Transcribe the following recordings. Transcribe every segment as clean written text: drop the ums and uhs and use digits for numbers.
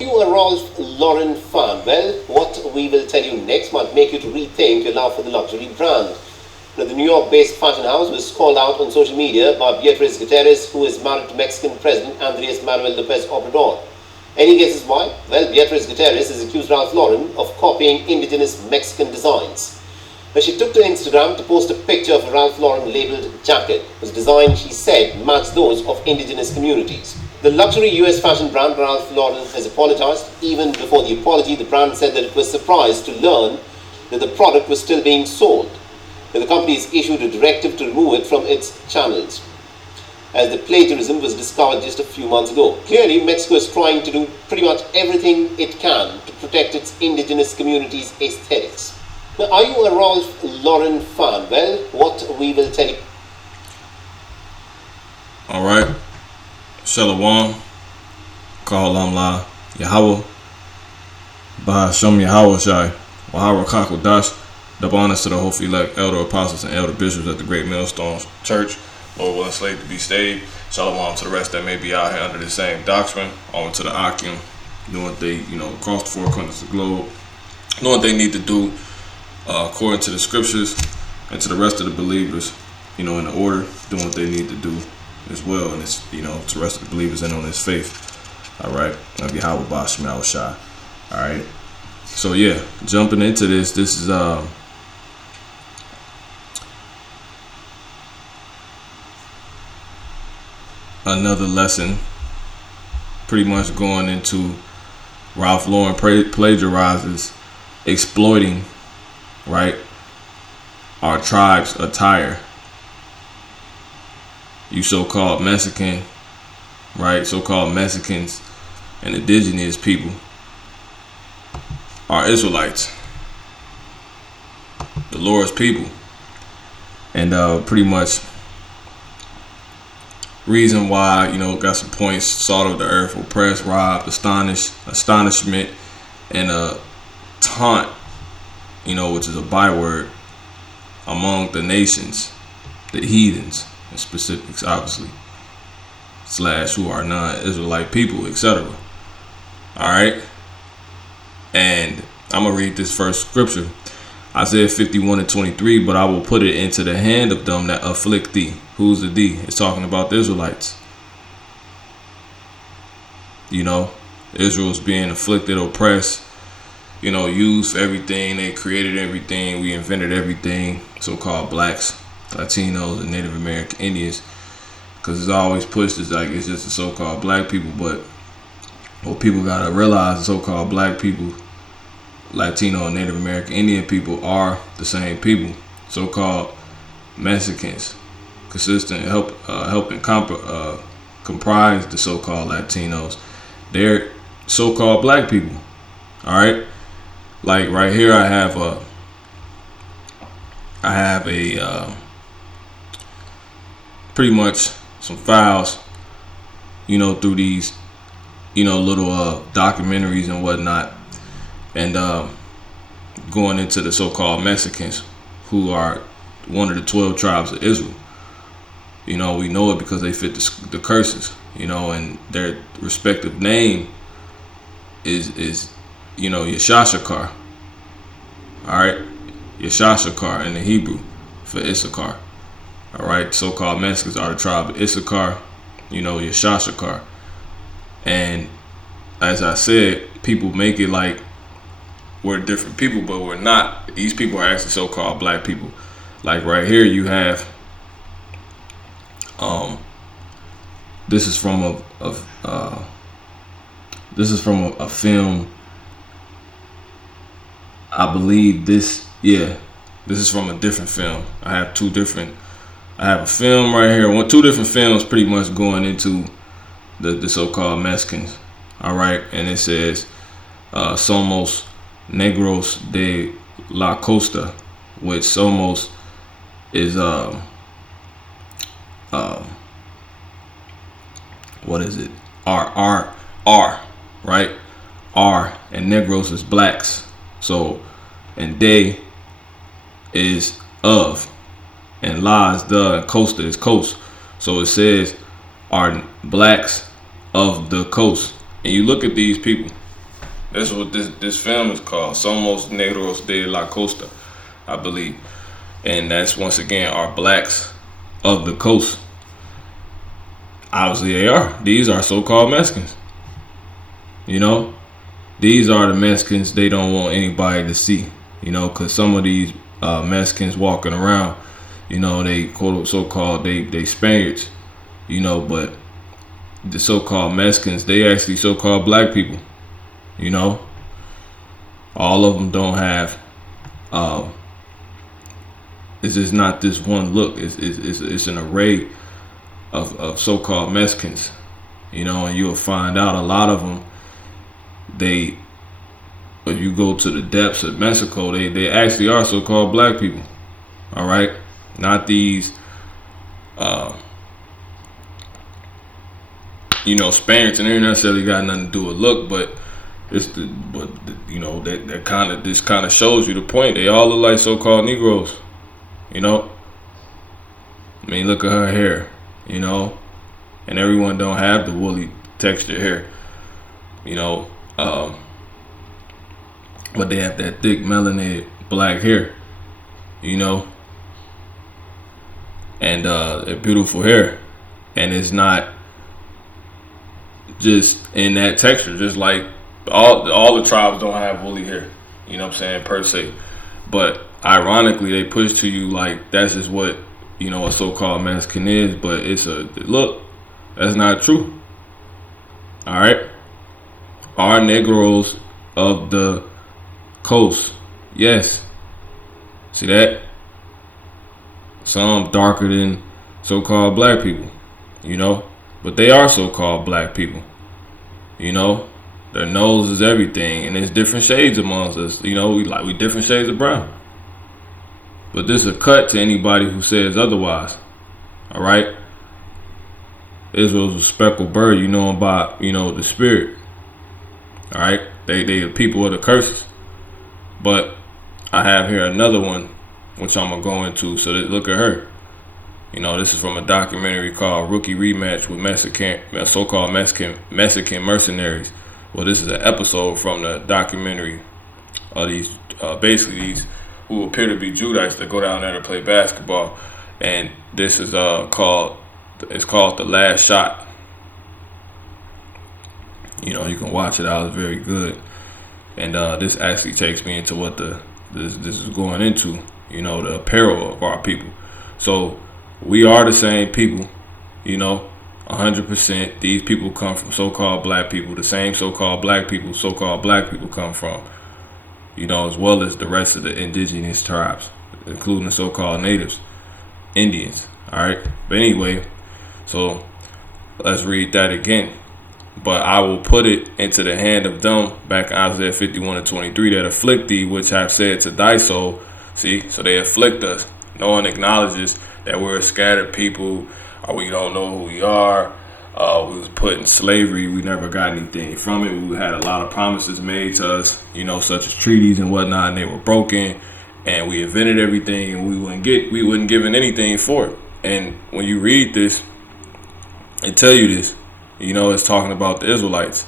You a Ralph Lauren fan? Well, what we will tell you next might make you to rethink your love for the luxury brand. Now, the New York-based fashion house was called out on social media by Beatriz Gutierrez, who is married to Mexican President Andres Manuel Lopez Obrador. Any guesses why? Well, Beatriz Gutierrez has accused Ralph Lauren of copying indigenous Mexican designs. Now, she took to Instagram to post a picture of a Ralph Lauren labelled jacket, whose design, she said, matched those of indigenous communities. The luxury US fashion brand Ralph Lauren has apologized. Even before the apology, the brand said that it was surprised to learn that the product was still being sold. Now, the company has issued a directive to remove it from its channels, as the plagiarism was discovered just a few months ago. Clearly, Mexico is trying to do pretty much everything it can to protect its indigenous communities' aesthetics. Now, are you a Ralph Lauren fan? Well, what we will tell you. All right. Shalom, Call Amla, Yahweh, Bahasham Yahweh Shai, Wahara Kakodash, double honors to the hopefully elect elder apostles and elder bishops at the Great Millstone Church. Lord will enslaved to be saved. Shalom to the rest that may be out here under the same doctrine. On to the Akim, doing what they, across the four corners of the globe, doing what they need to do according to the scriptures, and to the rest of the believers, in the order, doing what they need to do as well, and it's to the rest of the believers in on this faith. All right, of Yahweh Basham Shai. All right, so yeah, jumping into this is another lesson, pretty much going into Ralph Lauren plagiarizes, exploiting, right, our tribe's attire. You so-called Mexican, right, so-called Mexicans and indigenous people are Israelites, the Lord's people. And pretty much reason why, got some points: salt of the earth, oppressed, robbed, astonishment, and taunt, which is a byword among the nations, the heathens in specifics, obviously, / who are non-Israelite people, etc. All right, and I'm gonna read this first scripture, Isaiah 51:23. But I will put it into the hand of them that afflict thee. Who's the thee? It's talking about the Israelites. Israel's being afflicted, oppressed, used for everything. They created everything. We invented everything. So-called blacks, Latinos, and Native American Indians, because it's always pushed as like it's just the so-called black people. But what people gotta realize, the so-called black people, Latino and Native American Indian people are the same people. So-called Mexicans, consistent helping comprise the so-called Latinos. They're so-called black people. All right, like right here, I have a pretty much some files, through these, little documentaries and whatnot, and going into the so-called Mexicans, who are one of the 12 tribes of Israel. We know it because they fit the curses, and their respective name is Yeshashakar. All right, Yeshashakar in the Hebrew for Issachar. All right, so-called Mexicans are the tribe of Issachar, Yeshashakar. And as I said, people make it like we're different people, but we're not. These people are actually so-called black people. Like right here, you have this is from a film. I believe this is from a different film. I have a film right here, two different films pretty much going into the so-called Mexicans. All right, and it says Somos Negros de la Costa, which Somos is what is it? R, right? R, and Negros is blacks. So, and de is of, and la is the, and costa is coast. So it says are blacks of the coast. And you look at these people, That's what this film is called. Somos Negros de la Costa, I believe. And that's once again our blacks of the coast. Obviously they are. These are so-called Mexicans. You know? These are the Mexicans they don't want anybody to see. You know, because some of these Mexicans walking around, you know, they quote so-called they Spaniards, you know, but the so-called Mexicans, they actually so-called black people. You know, all of them don't have. It's just not this one look. It's an array of so-called Mexicans. You know, and you'll find out a lot of them. If you go to the depths of Mexico, they actually are so-called black people. All right, not these. You know, Spaniards, and they ain't necessarily got nothing to do with look, but you know that kind of this kind of shows you the point. They all look like so-called Negroes. You know, I mean, look at her hair. You know, and everyone don't have the woolly texture hair. You know, but they have that thick melanated black hair. You know, and beautiful hair, and it's not just in that texture. Just like all the tribes don't have woolly hair, you know what I'm saying, per se. But ironically, they push to you like that's just what, you know, a so-called Mexican is. But it's a look. That's not true. All right, our Negroes of the coast, yes. See that? Some darker than so-called black people, you know, but they are so-called black people. You know, their nose is everything, and there's different shades amongst us. You know, we different shades of brown. But this is a cut to anybody who says otherwise. All right, Israel's a speckled bird. You know about, you know, the spirit. All right, they the people of the curses. But I have here another one, which I'm gonna go into. So look at her. You know, this is from a documentary called Rookie Rematch with so-called Mexican mercenaries. Well, this is an episode from the documentary of these, basically these who appear to be Judites that go down there to play basketball. And this is called The Last Shot. You know, you can watch it out. It's very good. And this actually takes me into what this is going into, you know, the apparel of our people. So we are the same people, you know, 100%. These people come from so-called black people, the same so-called black people come from, you know, as well as the rest of the indigenous tribes, including the so-called natives, Indians. All right. But anyway, so let's read that again. But I will put it into the hand of them, back in Isaiah 51:23, that afflict thee, which have said to thy soul. See, so they afflict us. No one acknowledges that we're a scattered people, or we don't know who we are. We was put in slavery. We never got anything from it. We had a lot of promises made to us, you know, such as treaties and whatnot, and they were broken. And we invented everything, and we wasn't given anything for it. And when you read this, it tell you this. You know, it's talking about the Israelites.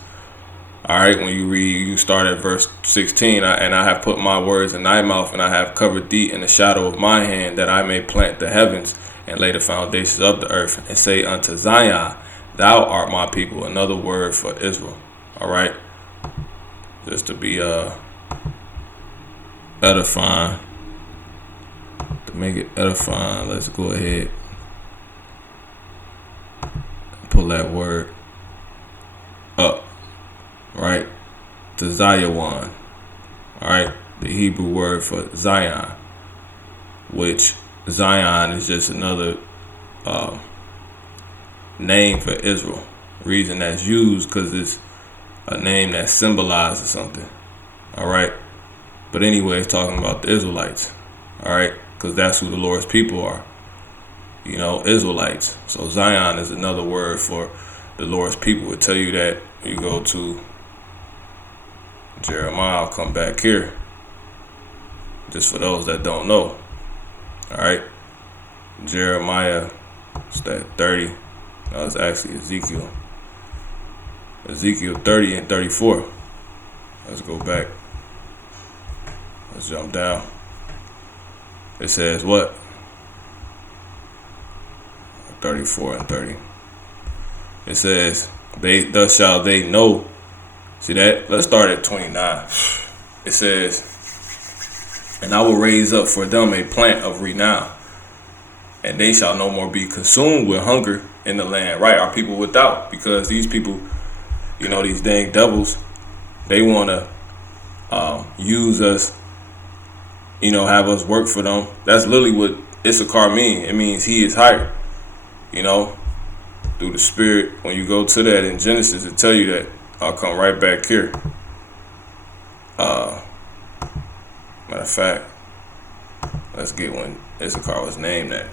All right, when you read, you start at verse 16, and I have put my words in thy mouth, and I have covered thee in the shadow of my hand, that I may plant the heavens and lay the foundations of the earth, and say unto Zion, thou art my people. Another word for Israel. All right, just to be edifying, to make it edifying. Let's go ahead and pull that word up. Right, to Zion. All right, the Hebrew word for Zion, which Zion is just another name for Israel. Reason that's used because it's a name that symbolizes something. All right, but anyway, it's talking about the Israelites. All right, because that's who the Lord's people are. You know, Israelites. So Zion is another word for the Lord's people. It tell you that. You go to Jeremiah. I'll come back here, just for those that don't know. All right, Jeremiah, it's that 30. No, it's actually Ezekiel 30 and 34. Let's go back. Let's jump down. It says what? 34 and 30. It says, thus shall they know. See that? Let's start at 29. It says, and I will raise up for them a plant of renown, and they shall no more be consumed with hunger in the land. Right? Our people without, because these people, these dang devils, they want to use us, have us work for them. That's literally what Issachar means. It means he is hired, through the spirit. When you go to that in Genesis, it tell you that. I'll come right back here. Matter of fact, let's get when Issachar was named that.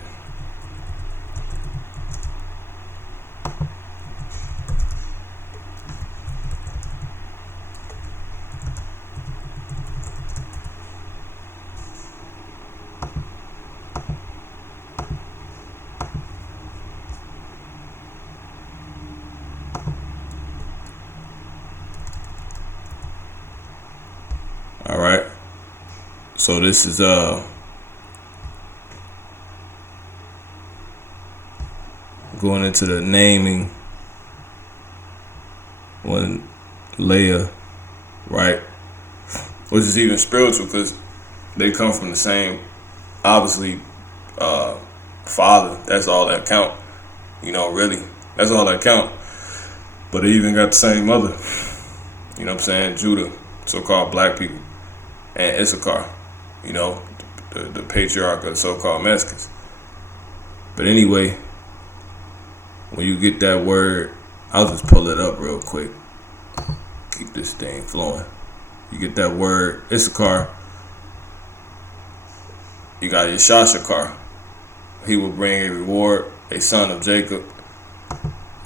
All right. So this is going into the naming when Leah, right? Which is even spiritual because they come from the same, obviously, father. That's all that count. Really. That's all that count. But they even got the same mother. You know what I'm saying? Judah, so-called black people. And Issachar, the patriarch of the so-called Mexicans. But anyway, when you get that word, I'll just pull it up real quick. Keep this thing flowing. You get that word, Issachar. You got Yeshashakar. He will bring a reward, a son of Jacob.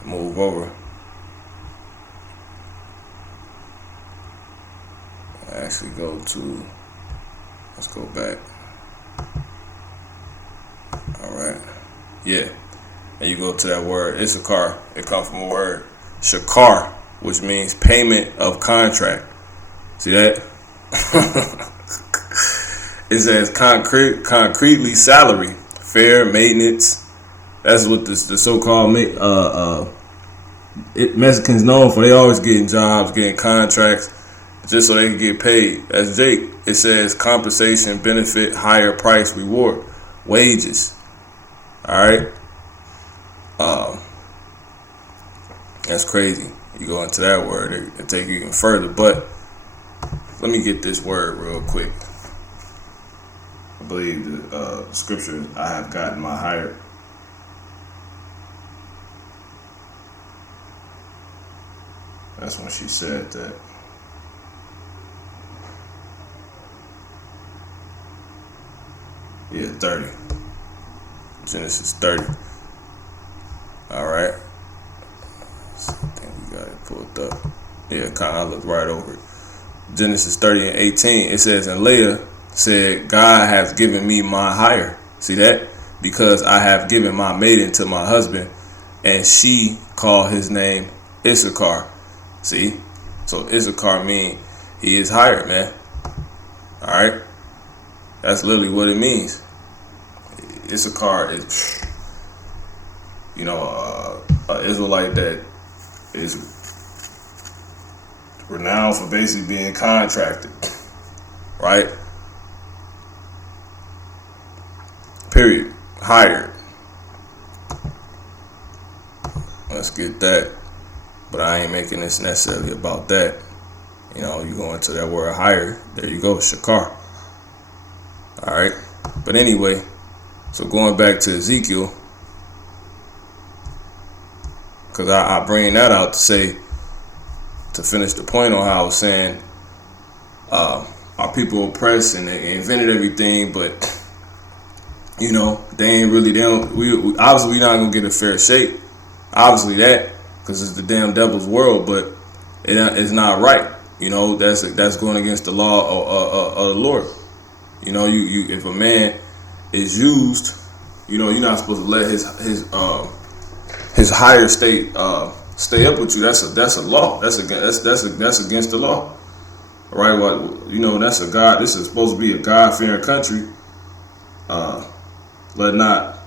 Move over. Actually let's go back. All right. Yeah. And you go to that word, Issachar. It comes from a word, shakar, which means payment of contract. See that? It says concretely salary, fair maintenance. That's what the so-called Mexicans known for. They always getting jobs, getting contracts, just so they can get paid. That's Jake. It says compensation, benefit, higher price, reward, wages. All right. That's crazy. You go into that word, it take you even further. But let me get this word real quick. I believe the scripture I have gotten my higher. That's when she said that. Yeah, 30. Genesis 30. All right. I think we got it pulled up. Yeah, kind of. I looked right over it. Genesis 30 and 18. It says, and Leah said, God has given me my hire. See that? Because I have given my maiden to my husband, and she called his name Issachar. See? So Issachar mean he is hired, man. All right. That's literally what it means. Issachar is, an Israelite that is renowned for basically being contracted, right? Period. Hired. Let's get that. But I ain't making this necessarily about that. You go into that word hire. There you go, shakar. All right. But anyway, so going back to Ezekiel, because I bring that out to say, to finish the point on how I was saying, our people oppressed and they invented everything, but they ain't really, we obviously not gonna get a fair shake. Obviously that, because it's the damn devil's world, but it's not right. That's going against the law of the Lord. You if a man is used, you're not supposed to let his higher state stay up with you. That's a law. That's against the law. All right, well, you know, that's a God. This is supposed to be a God-fearing country. Let not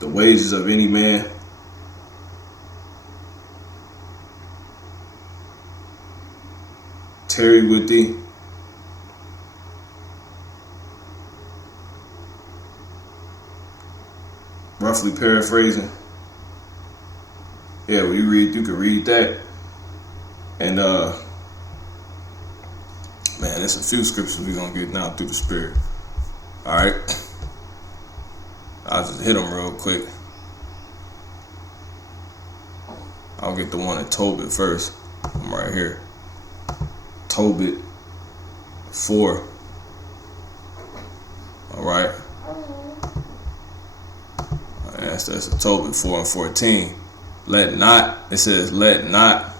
the wages of any man tarry with thee. Roughly paraphrasing. Yeah, when you can read that. And man, there's a few scriptures we're gonna get now through the Spirit. Alright. I'll just hit them real quick. I'll get the one at Tobit first. I'm right here. Tobit 4. Alright. That's a Tobit 4 and 14. Let not, it says, let not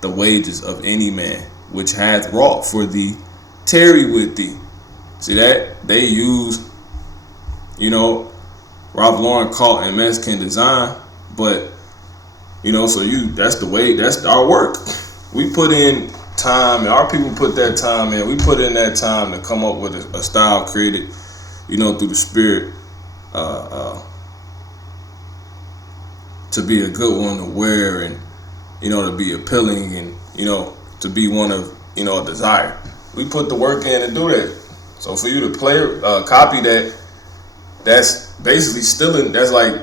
the wages of any man which hath wrought for thee tarry with thee. See that? They use, you know, Ralph Lauren caught in Mexican design, but you know, so that's the way, that's our work. We put in time, and our people put that time in. We put in that time to come up with a style created, you know, through the Spirit, to be a good one to wear, and you know, to be appealing, and you know, to be one of, you know, a desire. We put the work in to do that. So for you to play, copy that, that's basically stealing. That's like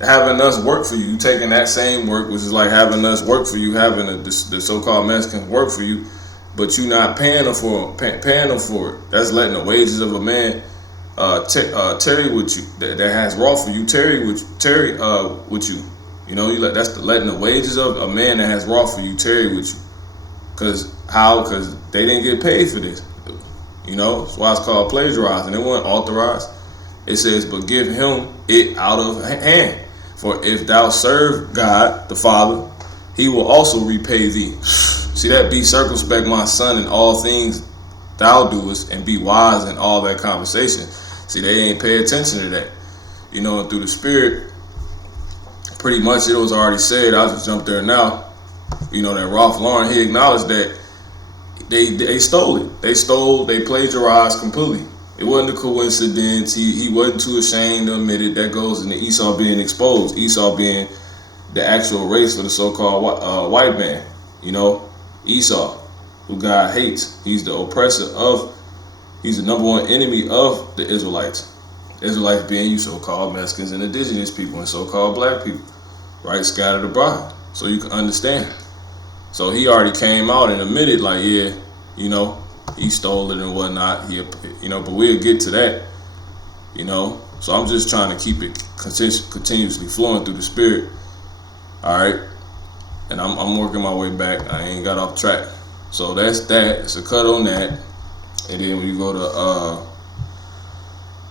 having us work for you. You taking that same work, which is like having us work for you, having the so-called Mexicans work for you, but you not paying them for it. That's letting the wages of a man tarry with you, that has wrought for you, tarry with you. You know, that's letting the wages of a man that has wrought for you tarry with you. Cause they didn't get paid for this. You know, that's why it's called plagiarizing. It wasn't authorized. It says, but give him it out of hand. For if thou serve God, the Father, he will also repay thee. See that? Be circumspect, my son, in all things thou doest, and be wise in all that conversation. See, they ain't pay attention to that. You know, and through the Spirit, pretty much it was already said. I'll just jump there now. You know, that Ralph Lauren, he acknowledged that they stole it. They plagiarized completely. It wasn't a coincidence. He wasn't too ashamed to admit it. That goes into Esau being exposed. Esau being the actual race for the so-called white man. You know, Esau, who God hates. He's the oppressor he's the number one enemy of the Israelites. Israelites being you so-called Mexicans and indigenous people and so-called black people, right? Scattered abroad. So you can understand. So he already came out and admitted, like, yeah, you know, he stole it and whatnot. You know, but we'll get to that, you know. So I'm just trying to keep it continuously flowing through the Spirit. All right. And I'm working my way back. I ain't got off track. So that's that. It's a cut on that. And then when you go to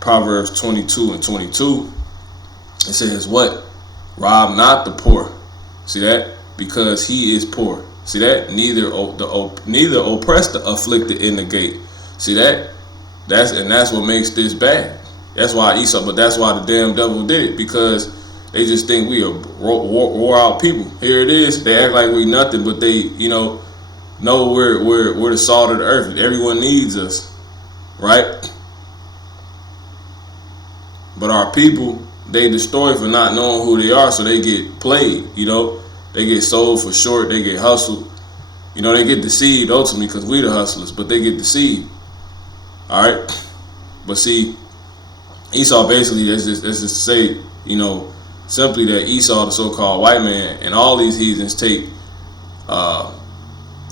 Proverbs 22 and 22, it says what? Rob not the poor. See that? Because he is poor. See that? Neither oppress the afflicted in the gate. See that? That's what makes this bad. That's why Esau, but that's why the damn devil did it, because they just think we are wore out people. Here it is. They act like we nothing, but they, you know we're the salt of the earth. Everyone needs us, right? But our people, they destroy for not knowing who they are, so they get played, you know. They get sold for short, they get hustled. You know, they get deceived ultimately because we the hustlers, but they get deceived. All right? But see, Esau basically, that's just to say, you know, simply that Esau, the so-called white man, and all these heathens take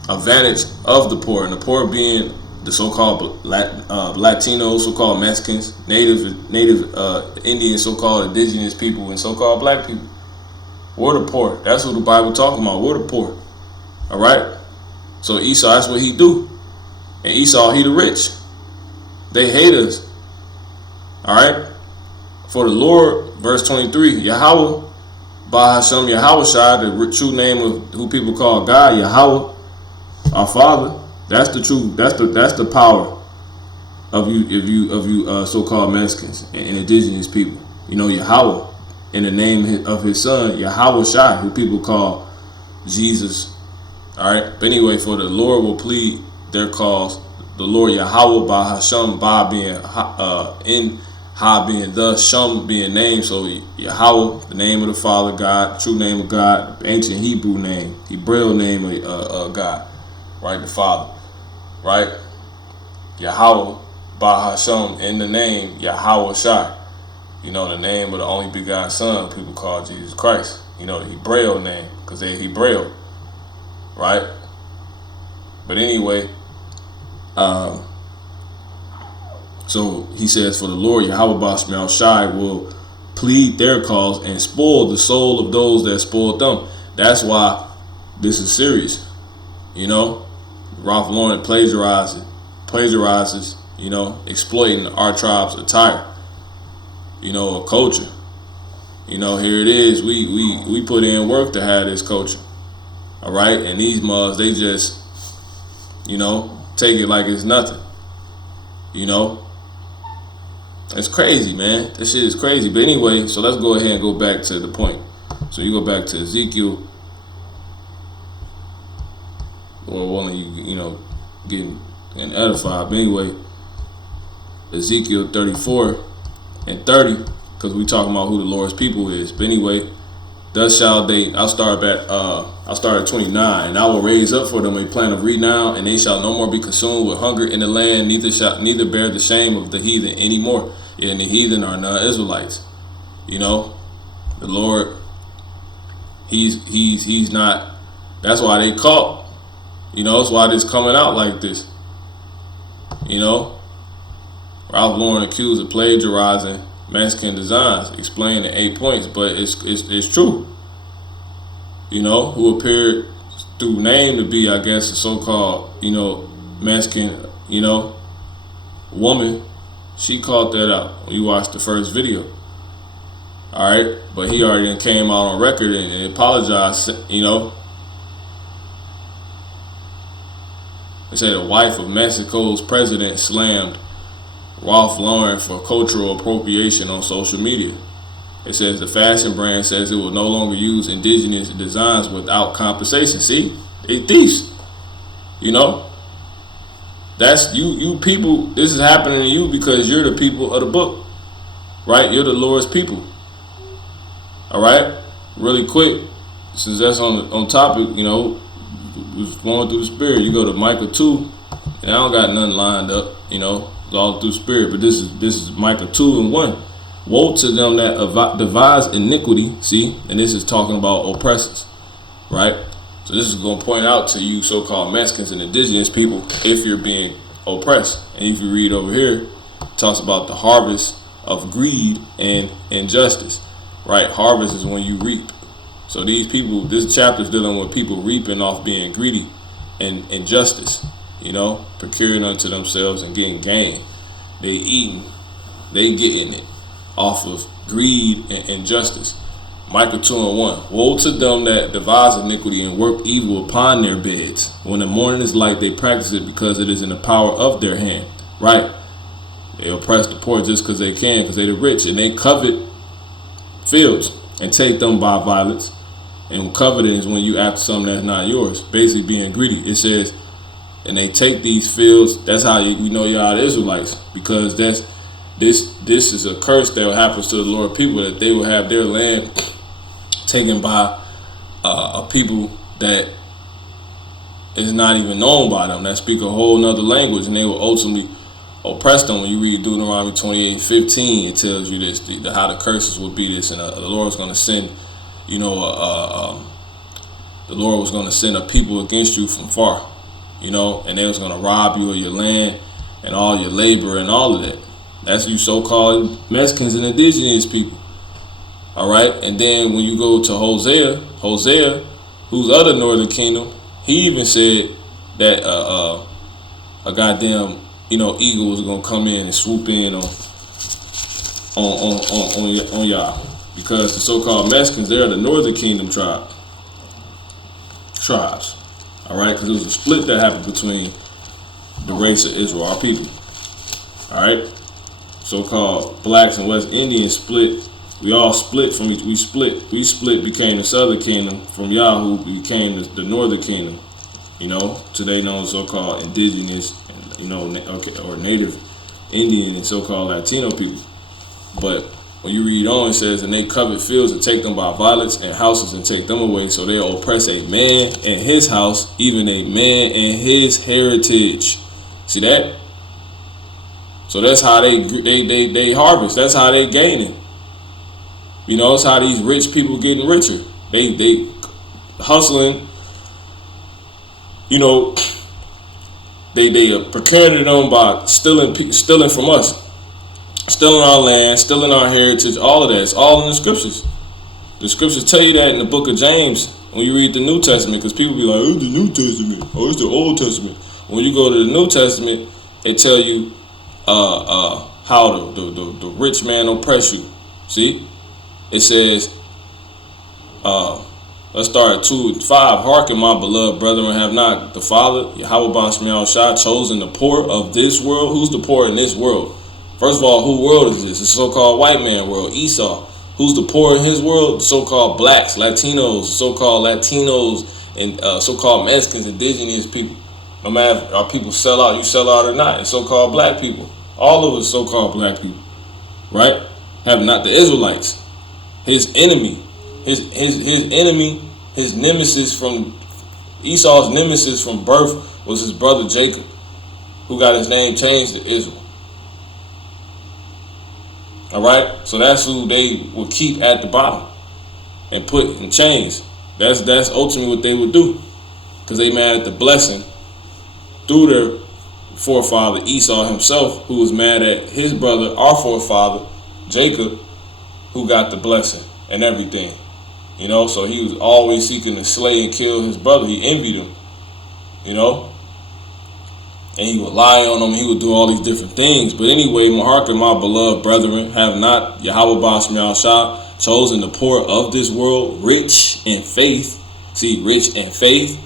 advantage of the poor, and the poor being the so-called Latinos, so-called Mexicans, native Indian, so-called indigenous people, and so-called black people. We're the poor. That's what the Bible talking about. We're the poor. All right? So Esau, that's what he do. And Esau, he the rich. They hate us. All right? For the Lord, verse 23, Yahweh, Bahashem Yahweh, the true name of who people call God, Yahweh, our Father. That's the true. That's the power of you so-called Mexicans and indigenous people. You know, Yahweh, in the name of his son, Yahweh Shai, who people call Jesus, All right. But anyway, for the Lord will plead their cause. The Lord Yahweh by Hashem, by being in Ha being the, Shem being name. So Yahweh, the name of the Father God, true name of God, ancient Hebrew name, Hebrew name of God, right? The Father, right? Yahweh by Hashem in the name Yahweh Shai. You know, the name of the only begotten Son, people call Jesus Christ. You know, the Hebrew name, because they're Hebrew, right? But anyway, so he says, for the Lord Yahweh Basmel Shai will plead their cause and spoil the soul of those that spoiled them. That's why this is serious. You know, Ralph Lauren plagiarizes, you know, exploiting our tribe's attire, you know, a culture. You know, here it is. We put in work to have this culture. All right. And these mugs, they just, you know, take it like it's nothing. You know, it's crazy, man. This shit is crazy. But anyway, so let's go ahead and go back to the point. So you go back to Ezekiel, or willing you know, getting and edified. But anyway, Ezekiel 34 and 30, because we talking about who the Lord's people is. But anyway, thus shall they, I'll start at 29, and I will raise up for them a plan of renown, and they shall no more be consumed with hunger in the land, neither bear the shame of the heathen anymore. And the heathen are non-Israelites. You know, the Lord, he's not, that's why they caught. You know, that's why this coming out like this. You know, Ralph Lauren accused of plagiarizing Mexican designs, explained in 8 points, but it's true. You know, who appeared through name to be, I guess, a so-called, you know, Mexican, you know, woman. She caught that out when you watched the first video. All right, but he already came out on record and apologized. You know, they say the wife of Mexico's president slammed Ralph Lauren for cultural appropriation on social media. It says the fashion brand says it will no longer use indigenous designs without compensation. See, they thieves. You know, that's you people. This is happening to you because you're the people of the book, right? You're the Lord's people. All right, really quick, since that's on topic, you know, was flowing through the spirit. You go to Micah 2, and I don't got nothing lined up, you know. It's all through spirit, but this is Micah 2 and 1. Woe to them that devise iniquity, see, and this is talking about oppressors, right? So this is going to point out to you so-called Mexicans and indigenous people if you're being oppressed. And if you read over here, it talks about the harvest of greed and injustice, right? Harvest is when you reap. So these people, this chapter is dealing with people reaping off being greedy and injustice. You know, procuring unto themselves and getting gain. They eating, they getting it off of greed and injustice. Micah 2 and 1. Woe to them that devise iniquity and work evil upon their beds. When the morning is light, they practice it because it is in the power of their hand. Right? They oppress the poor just because they can, because they're the rich. And they covet fields and take them by violence. And coveting is when you after something that's not yours. Basically being greedy. It says, and they take these fields. That's how you know y'all the Israelites, because this is a curse that happens to the Lord people, that they will have their land taken by a people that is not even known by them, that speak a whole nother language, and they will ultimately oppress them. When you read Deuteronomy 28:15, it tells you this, how the curses will be this, and the Lord is going to send, you know, the Lord was going to send a people against you from far. You know, and they was going to rob you of your land and all your labor and all of that. That's you so-called Mexicans and indigenous people. All right. And then when you go to Hosea, who's of the northern kingdom, he even said that a goddamn, you know, eagle was going to come in and swoop in on y'all. Because the so-called Mexicans, they're the northern kingdom tribes. All right, because it was a split that happened between the race of Israel, our people. All right, so-called blacks and West Indians split. We all split from each. We split. Became the southern kingdom from Yahoo. Became the northern kingdom. You know, today known as so-called indigenous, you know, or native Indian and so-called Latino people. But when you read on, it says, and they covet fields and take them by violence, and houses and take them away. So they oppress a man and his house, even a man and his heritage. See that? So that's how they harvest. That's how they gaining. You know, it's how these rich people getting richer. They hustling. You know, they are procuring them by stealing from us, stealing our land, stealing our heritage. All of that. It's all in the scriptures. The scriptures tell you that in the book of James when you read the New Testament, because people be like, "Oh, the New Testament. Oh, it's the Old Testament." When you go to the New Testament, it tell you how the rich man oppress you. See, it says, let's start at 2:5. Hearken, my beloved brethren, have not the Father, Yahweh Bashmiel Shah, chosen the poor of this world? Who's the poor in this world? First of all, who world is this? It's the so-called white man world, Esau. Who's the poor in his world? The so-called blacks, Latinos, so-called Latinos, and so-called Mexicans, indigenous people. No matter if our people sell out, you sell out or not. And so-called black people. All of us so-called black people. Right? Have not the Israelites. His enemy. His enemy, his nemesis from Esau's nemesis from birth was his brother Jacob, who got his name changed to Israel. All right, so that's who they would keep at the bottom and put in chains. That's ultimately what they would do, because they mad at the blessing through their forefather Esau himself, who was mad at his brother, our forefather Jacob, who got the blessing and everything. You know, so he was always seeking to slay and kill his brother. He envied him, you know, and he would lie on him. He would do all these different things. But anyway, hearken, my beloved brethren, have not Yahweh Bashmiel Shah chosen the poor of this world, rich in faith. See, rich in faith.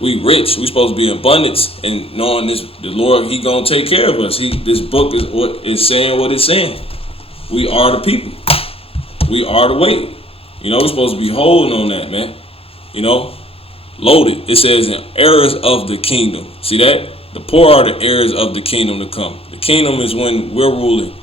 We rich. We supposed to be in abundance, and knowing this, the Lord, He gonna take care of us. This book is what is saying what it's saying. We are the people. We are the weight. You know, we're supposed to be holding on that, man. You know, loaded. It says, in heirs of the kingdom. See that? The poor are the heirs of the kingdom to come. The kingdom is when we're ruling.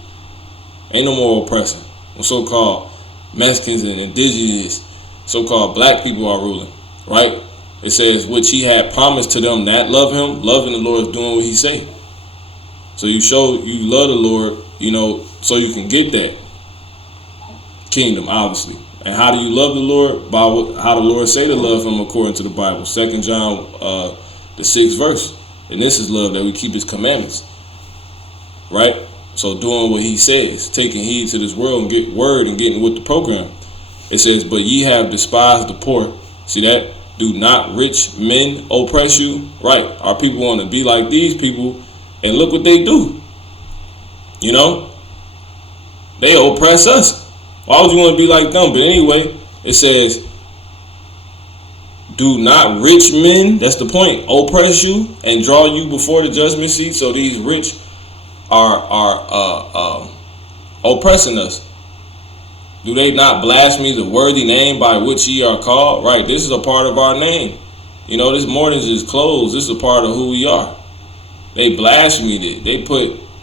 Ain't no more oppressing. When so-called Mexicans and indigenous, so-called black people are ruling, right? It says, which He had promised to them that love Him. Loving the Lord is doing what He say. So you show you love the Lord, you know, so you can get that kingdom, obviously. And how do you love the Lord? By how the Lord say to love Him according to the Bible. 2 John, the 6th verse. And this is love, that we keep His commandments. Right? So doing what He says, taking heed to this world and get word and getting with the program. It says, but ye have despised the poor. See that? Do not rich men oppress you? Right. Our people want to be like these people, and look what they do. You know? They oppress us. Why would you want to be like them? But anyway, it says, do not rich men, that's the point, oppress you and draw you before the judgment seat. So these rich are oppressing us. Do they not blaspheme the worthy name by which ye are called? Right, this is a part of our name. You know, this more than just clothes. This is a part of who we are. They blasphemed it.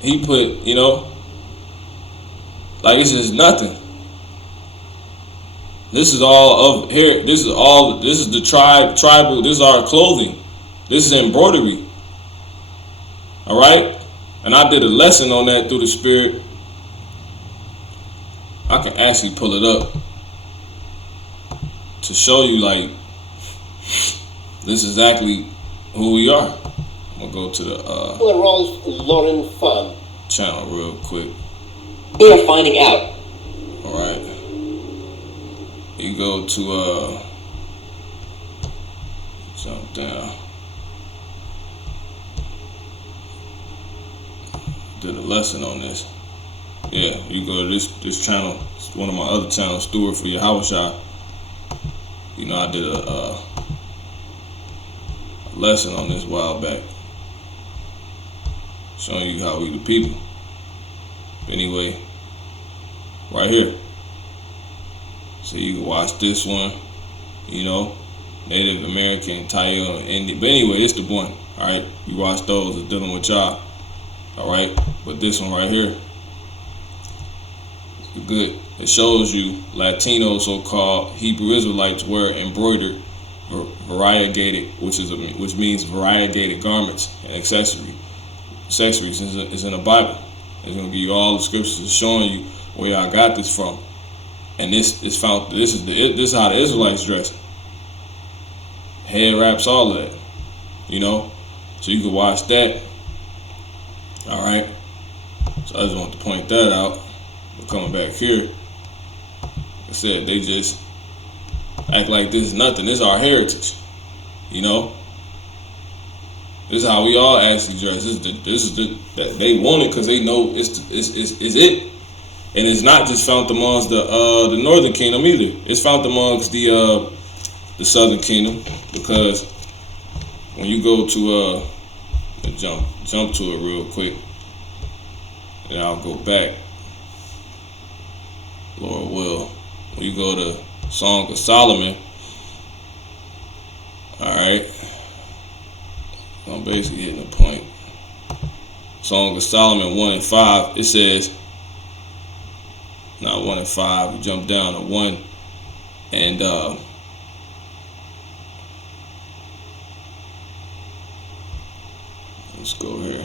He put, you know, like it's just nothing. This is all of here. This is the tribal. This is our clothing. This is embroidery. All right. And I did a lesson on that through the Spirit. I can actually pull it up to show you, like, this is exactly who we are. I'm gonna go to the Ralph Lauren Fun channel real quick. We are finding out. All right. You go to jump down. Did a lesson on this. Yeah, you go to this channel. It's one of my other channels, Steward for Yahweh Shah. You know, I did a lesson on this a while back, showing you how we the people. Anyway, right here. So you can watch this one, you know, Native American, attire, Indian. But anyway, it's the one. All right, you watch those. It's dealing with y'all. All right, but this one right here, it's good. It shows you Latino, so-called Hebrew Israelites wear embroidered, variegated, which means variegated garments and accessories. Accessories is in the Bible. It's gonna give you all the scriptures showing you where y'all got this from. And this is found. This is how the Israelites dress. Head wraps, all of that. You know, so you can watch that. All right. So I just want to point that out. But coming back here, like I said, they just act like this is nothing. This is our heritage. You know, this is how we all actually dress. This is that they want it because they know it's it. And it's not just found amongst the northern kingdom either. It's found amongst the southern kingdom, because when you go to jump to it real quick, and I'll go back, Lord will. When you go to Song of Solomon, all right, I'm basically hitting the point. Song of Solomon 1 and 5, it says, not 1 and 5, we jump down to 1 and let's go here.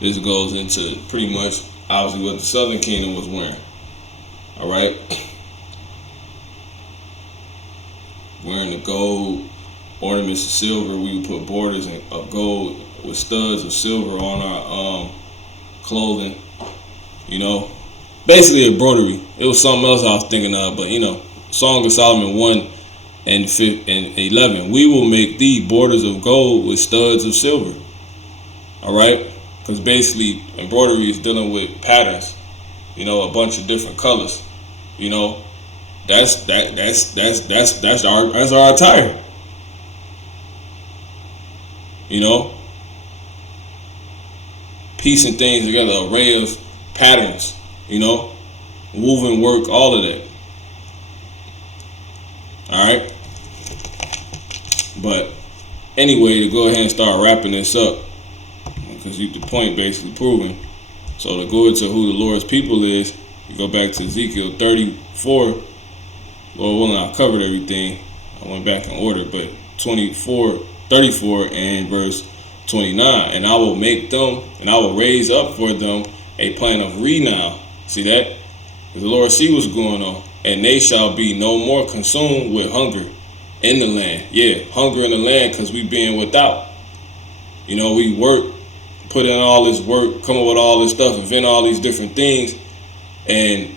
This goes into pretty much obviously what the Southern Kingdom was wearing. All right, wearing the gold ornaments of silver. We would put borders of gold with studs of silver on our clothing. You know, basically embroidery. It was something else I was thinking of, but you know, Song of Solomon 1 and 11. We will make thee borders of gold with studs of silver. All right, because basically embroidery is dealing with patterns. You know, a bunch of different colors. You know, that's our attire. You know, piecing things together, array of patterns. You know, woven work, all of that. All right. But anyway, to go ahead and start wrapping this up, because the point basically proven. So to go into who the Lord's people is, you go back to Ezekiel 34. Lord willing, I covered everything. I went back in order, but 34 and verse 29. And I will make them, and I will raise up for them a plan of renown. See that? Because the Lord see what's going on. And they shall be no more consumed with hunger in the land. Yeah, hunger in the land because we being without. You know, we work, put in all this work, come up with all this stuff, invent all these different things, and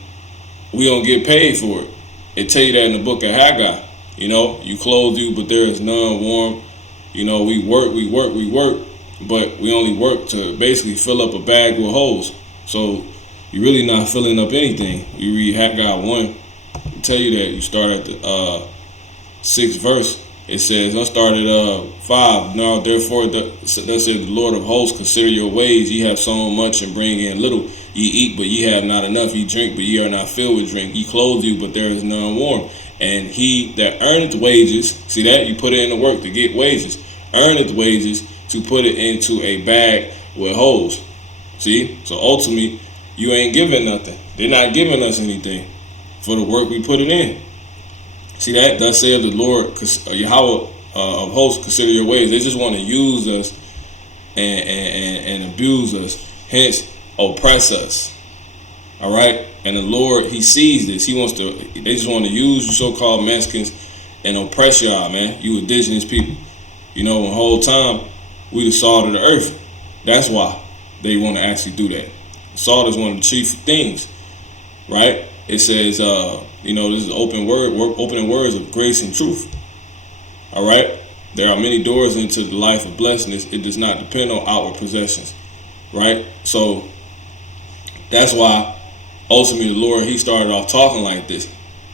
we don't get paid for it. It tell you that in the book of Haggai. You know, you clothe you, but there is none warm. You know, we work, but we only work to basically fill up a bag with holes. So you're really not filling up anything. You read Haggai 1, it tell you that. You start at the 6th verse. It says, I started 5. Now therefore, thus said the Lord of hosts, consider your ways. Ye have sown much and bring in little. Ye eat, but ye have not enough. Ye drink, but ye are not filled with drink. Ye clothe you, but there is none warm. And he that earneth wages, see that? You put it in the work to get wages. Earneth wages to put it into a bag with holes. See? So ultimately, you ain't giving nothing. They're not giving us anything for the work we put it in. See that? Thus saith the Lord, Yahweh of hosts, consider your ways. They just want to use us and abuse us, hence oppress us. All right? And the Lord, he sees this. They just want to use you so-called Mexicans and oppress y'all, man. You indigenous people. You know, the whole time, we the salt of the earth. That's why they want to actually do that. Salt is one of the chief things, right? It says, you know, this is opening words of grace and truth. All right? There are many doors into the life of blessedness. It does not depend on outward possessions, right? So that's why ultimately the Lord, he started off talking like this,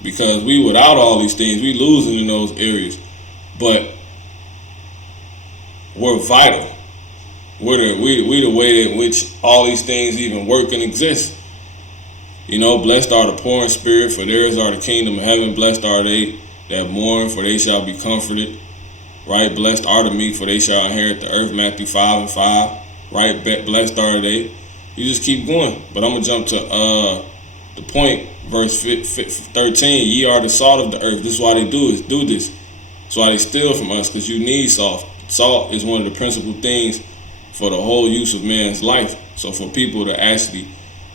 because we without all these things, we losing in those areas, but we're vital. We the way in which all these things even work and exist. Blessed are the poor in spirit, for theirs are the kingdom of heaven. Blessed are they that mourn, for they shall be comforted. Right? Blessed are the meek, for they shall inherit the earth. Matthew 5:5. Right? Blessed are they. You just keep going. But I'm going to jump to the point, verse 13. Ye are the salt of the earth. This is why they do this. That's why they steal from us, because you need salt. Salt is one of the principal things for the whole use of man's life. So for people to actually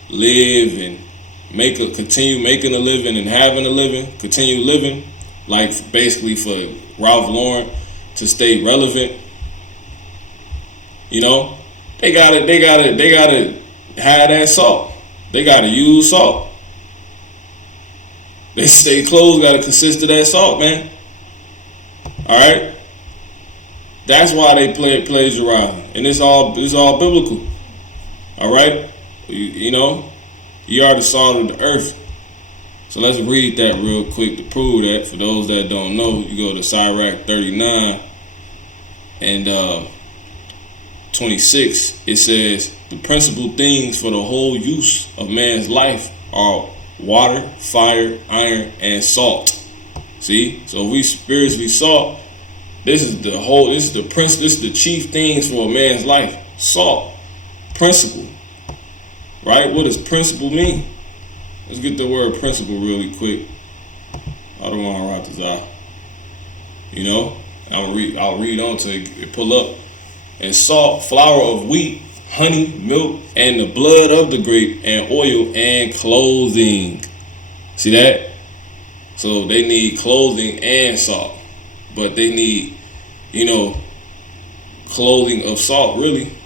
live and continue making a living and having a living, continue living, like basically for Ralph Lauren to stay relevant, they gotta have that salt. They gotta use salt. They stay clothes gotta consist of that salt, man. All right, that's why they plagiarizing, and it's all biblical. All right, you are the salt of the earth. So let's read that real quick to prove that. For those that don't know, you go to Sirach 39 and 26. It says the principal things for the whole use of man's life are water, fire, iron, and salt. See, so if we spiritually salt, this is the chief things for a man's life. Salt, principle, right? What does principle mean? Let's get the word principle really quick. I don't want to write this out. I'll read on till it pull up. And salt, flour of wheat, honey, milk, and the blood of the grape, and oil, and clothing. See that? So they need clothing and salt, but they need, clothing of salt, really.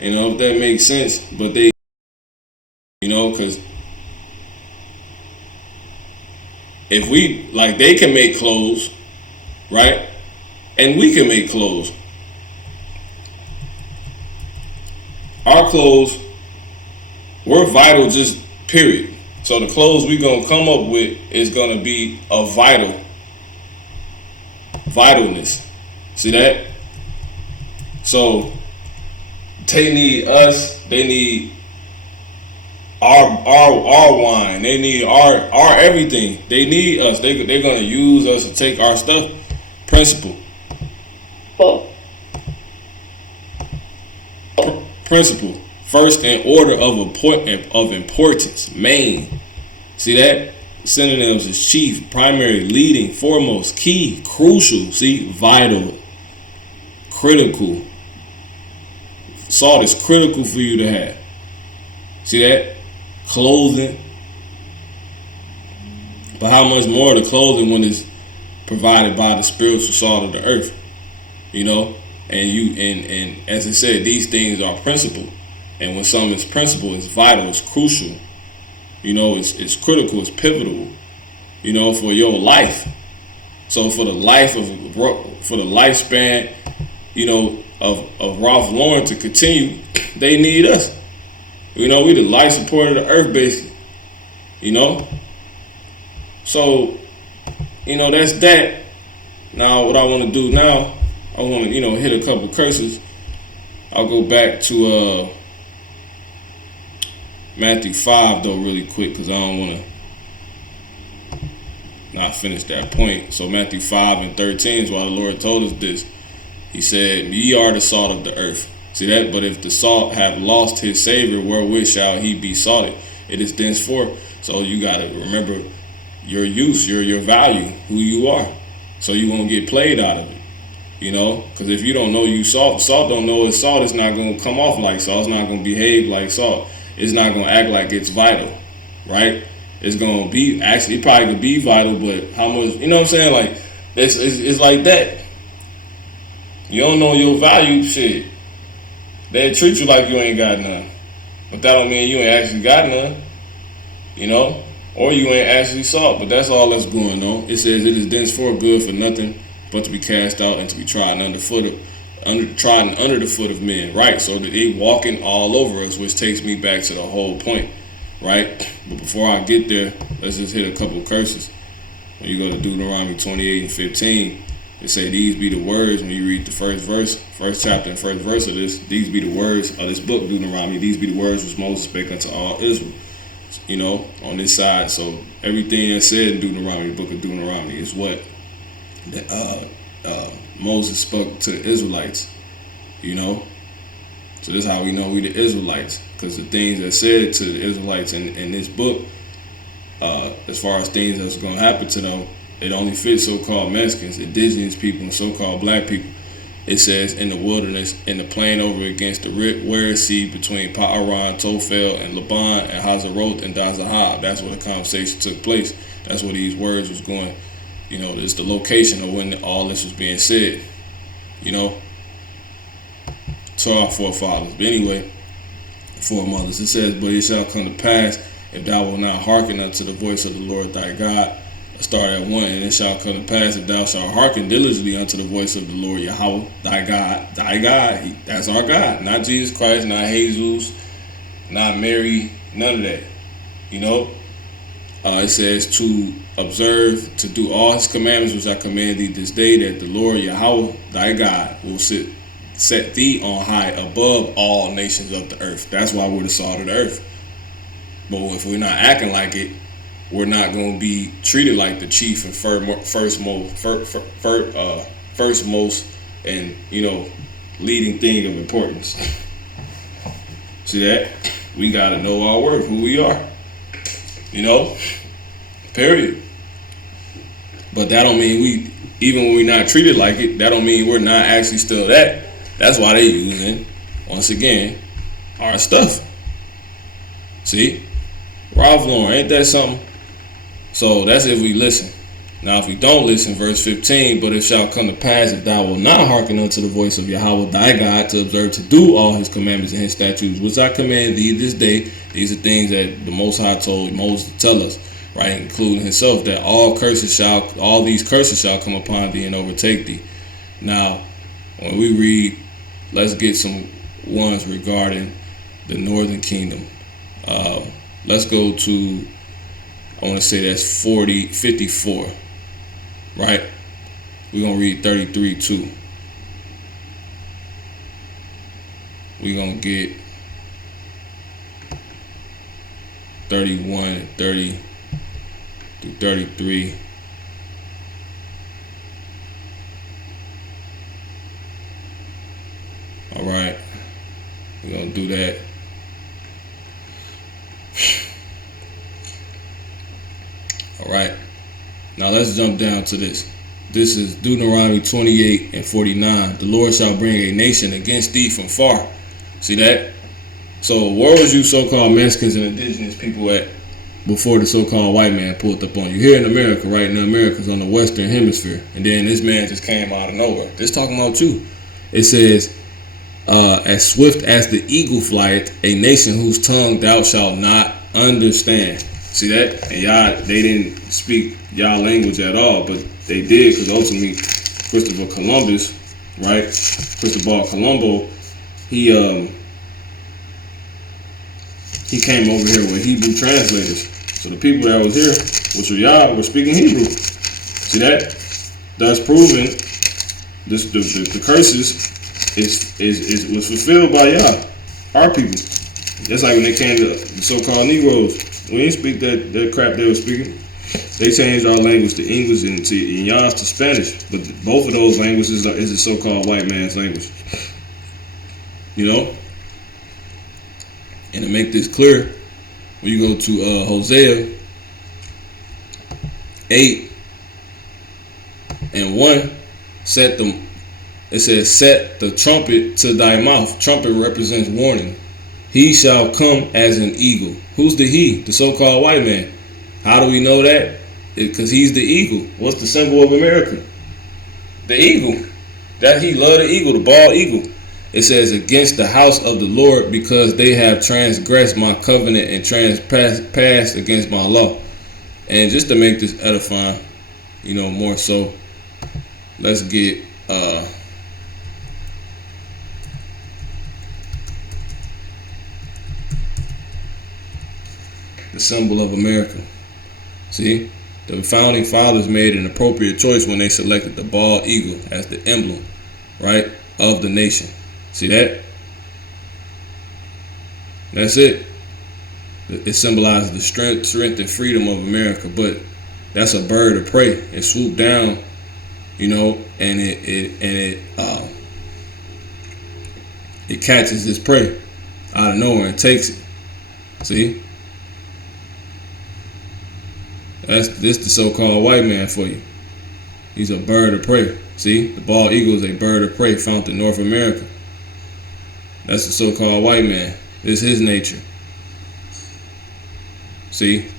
If that makes sense. But they, because if we, like, they can make clothes, right? And we can make clothes. Our clothes, we're vital, just period. So the clothes we gonna come up with is gonna be a vitalness. See that? So they need us. They need our wine. They need our everything. They need us. They're gonna use us to take our stuff. Principle. Principle. First in order of importance. Main. See that? Synonyms is chief, primary, leading, foremost, key, crucial. See, vital, critical. Salt is critical for you to have. See that? Clothing. But how much more the clothing when it's provided by the spiritual salt of the earth? And as I said, these things are principle. And when something is principle, it's vital, it's crucial. It's critical, it's pivotal, for your life. So for the lifespan, of Ralph Lauren to continue, they need us. We the life support of the earth, basically. So, that's that. Now, what I want to do now, I want to, hit a couple curses. I'll go back to Matthew 5, though, really quick, because I don't want to not finish that point. So Matthew 5 and 13 is why the Lord told us this. He said, ye are the salt of the earth. See that? But if the salt have lost his savor, wherewith shall he be salted? It is thenceforth. So you got to remember your use, your value, who you are. So you won't get played out of it. Because if you don't know you salt don't know it's salt, it's not going to come off like salt. It's not going to behave like salt. It's not going to act like it's vital, right? It's going to be, actually, it probably could be vital, but how much, what I'm saying? Like, it's like that. You don't know your value, shit. They treat you like you ain't got none. But that don't mean you ain't actually got none. Or you ain't actually salt. But that's all that's going on. It says it is thenceforth good for nothing but to be cast out and to be trodden under the foot of men. Right? So that they walking all over us, which takes me back to the whole point. Right? But before I get there, let's just hit a couple curses. When you go to Deuteronomy 28 and 15, It say these be the words when you read the first chapter and first verse of this. These be the words of this book, Deuteronomy. These be the words which Moses spake unto all Israel. On this side. So everything that's said in Deuteronomy, the book of Deuteronomy, is what Moses spoke to the Israelites. So this is how we know we the Israelites, because the things that said to the Israelites in this book, as far as things that's going to happen to them, it only fits so-called Mexicans, indigenous people, and so-called black people. It says in the wilderness, in the plain over against the Red Sea between Pa'aran, Tophel, and Laban, and Hazeroth, and Dazahab. That's where the conversation took place. That's where these words was going. It's the location of when all this was being said. To our forefathers. But anyway, foremothers. It says, but it shall come to pass, if thou wilt not hearken unto the voice of the Lord thy God. Start at 1. And it shall come to pass, if thou shalt hearken diligently unto the voice of the Lord Yahweh thy God. That's our God. Not Jesus Christ, not Jesus, not Mary, none of that. It says to observe, to do all his commandments which I command thee this day, that the Lord Yahweh thy God will set thee on high above all nations of the earth. That's why we're the salt of the earth. But if we're not acting like it, we're not going to be treated like the chief and first most and leading thing of importance. See that? We got to know our worth, who we are. Period. But that don't mean even when we're not treated like it, that don't mean we're not actually still that. That's why they using, once again, our stuff. See? Ralph Lauren, ain't that something? So that's if we listen. Now if we don't listen, verse 15, but it shall come to pass, if thou wilt not hearken unto the voice of Yahweh thy God, to observe to do all his commandments and his statutes, which I command thee this day. These are things that the Most High told Moses to tell us, right, including himself, that all these curses shall come upon thee and overtake thee. Now, when we read, let's get some ones regarding the northern kingdom. Let's go to, I want to say that's 54, right? We're going to read 33 too. We're going to get 31 and 30 through 33. All right, we're going to do that. All right, now let's jump down to this. This is Deuteronomy 28 and 49. The Lord shall bring a nation against thee from far. See that? So where was you so-called Mexicans and indigenous people at before the so-called white man pulled up on you? Here in America, right? Now America's on the western hemisphere. And then this man just came out of nowhere. This talking about you. It says, as swift as the eagle flieth, a nation whose tongue thou shalt not understand. See that? And y'all, they didn't speak y'all language at all, but they did, because ultimately Christopher Columbus, right? Cristobal Colombo, he came over here with Hebrew translators. So the people that was here, which were y'all, were speaking Hebrew. See that? Thus proving this the curses was fulfilled by y'all, our people. That's like when they came to the so-called Negroes. We didn't speak that crap they were speaking. They changed our language to English and y'all's to Spanish. But both of those languages is the so-called white man's language. And to make this clear, when you go to Hosea 8 and 1, it says, set the trumpet to thy mouth. Trumpet represents warning. He shall come as an eagle. Who's the he? The so-called white man. How do we know that? Because he's the eagle. What's the symbol of America? The eagle. That he loved the eagle, the bald eagle. It says, against the house of the Lord, because they have transgressed my covenant and transpassed against my law. And just to make this edifying, more so, let's get the symbol of America. See? The founding fathers made an appropriate choice when they selected the bald eagle as the emblem, right, of the nation. See that? That's it. It symbolizes the strength and freedom of America, but that's a bird of prey. It swooped down, and it catches its prey out of nowhere and takes it. See? This the so-called white man for you. He's a bird of prey. See? The bald eagle is a bird of prey found in North America. That's the so-called white man. This is his nature. See?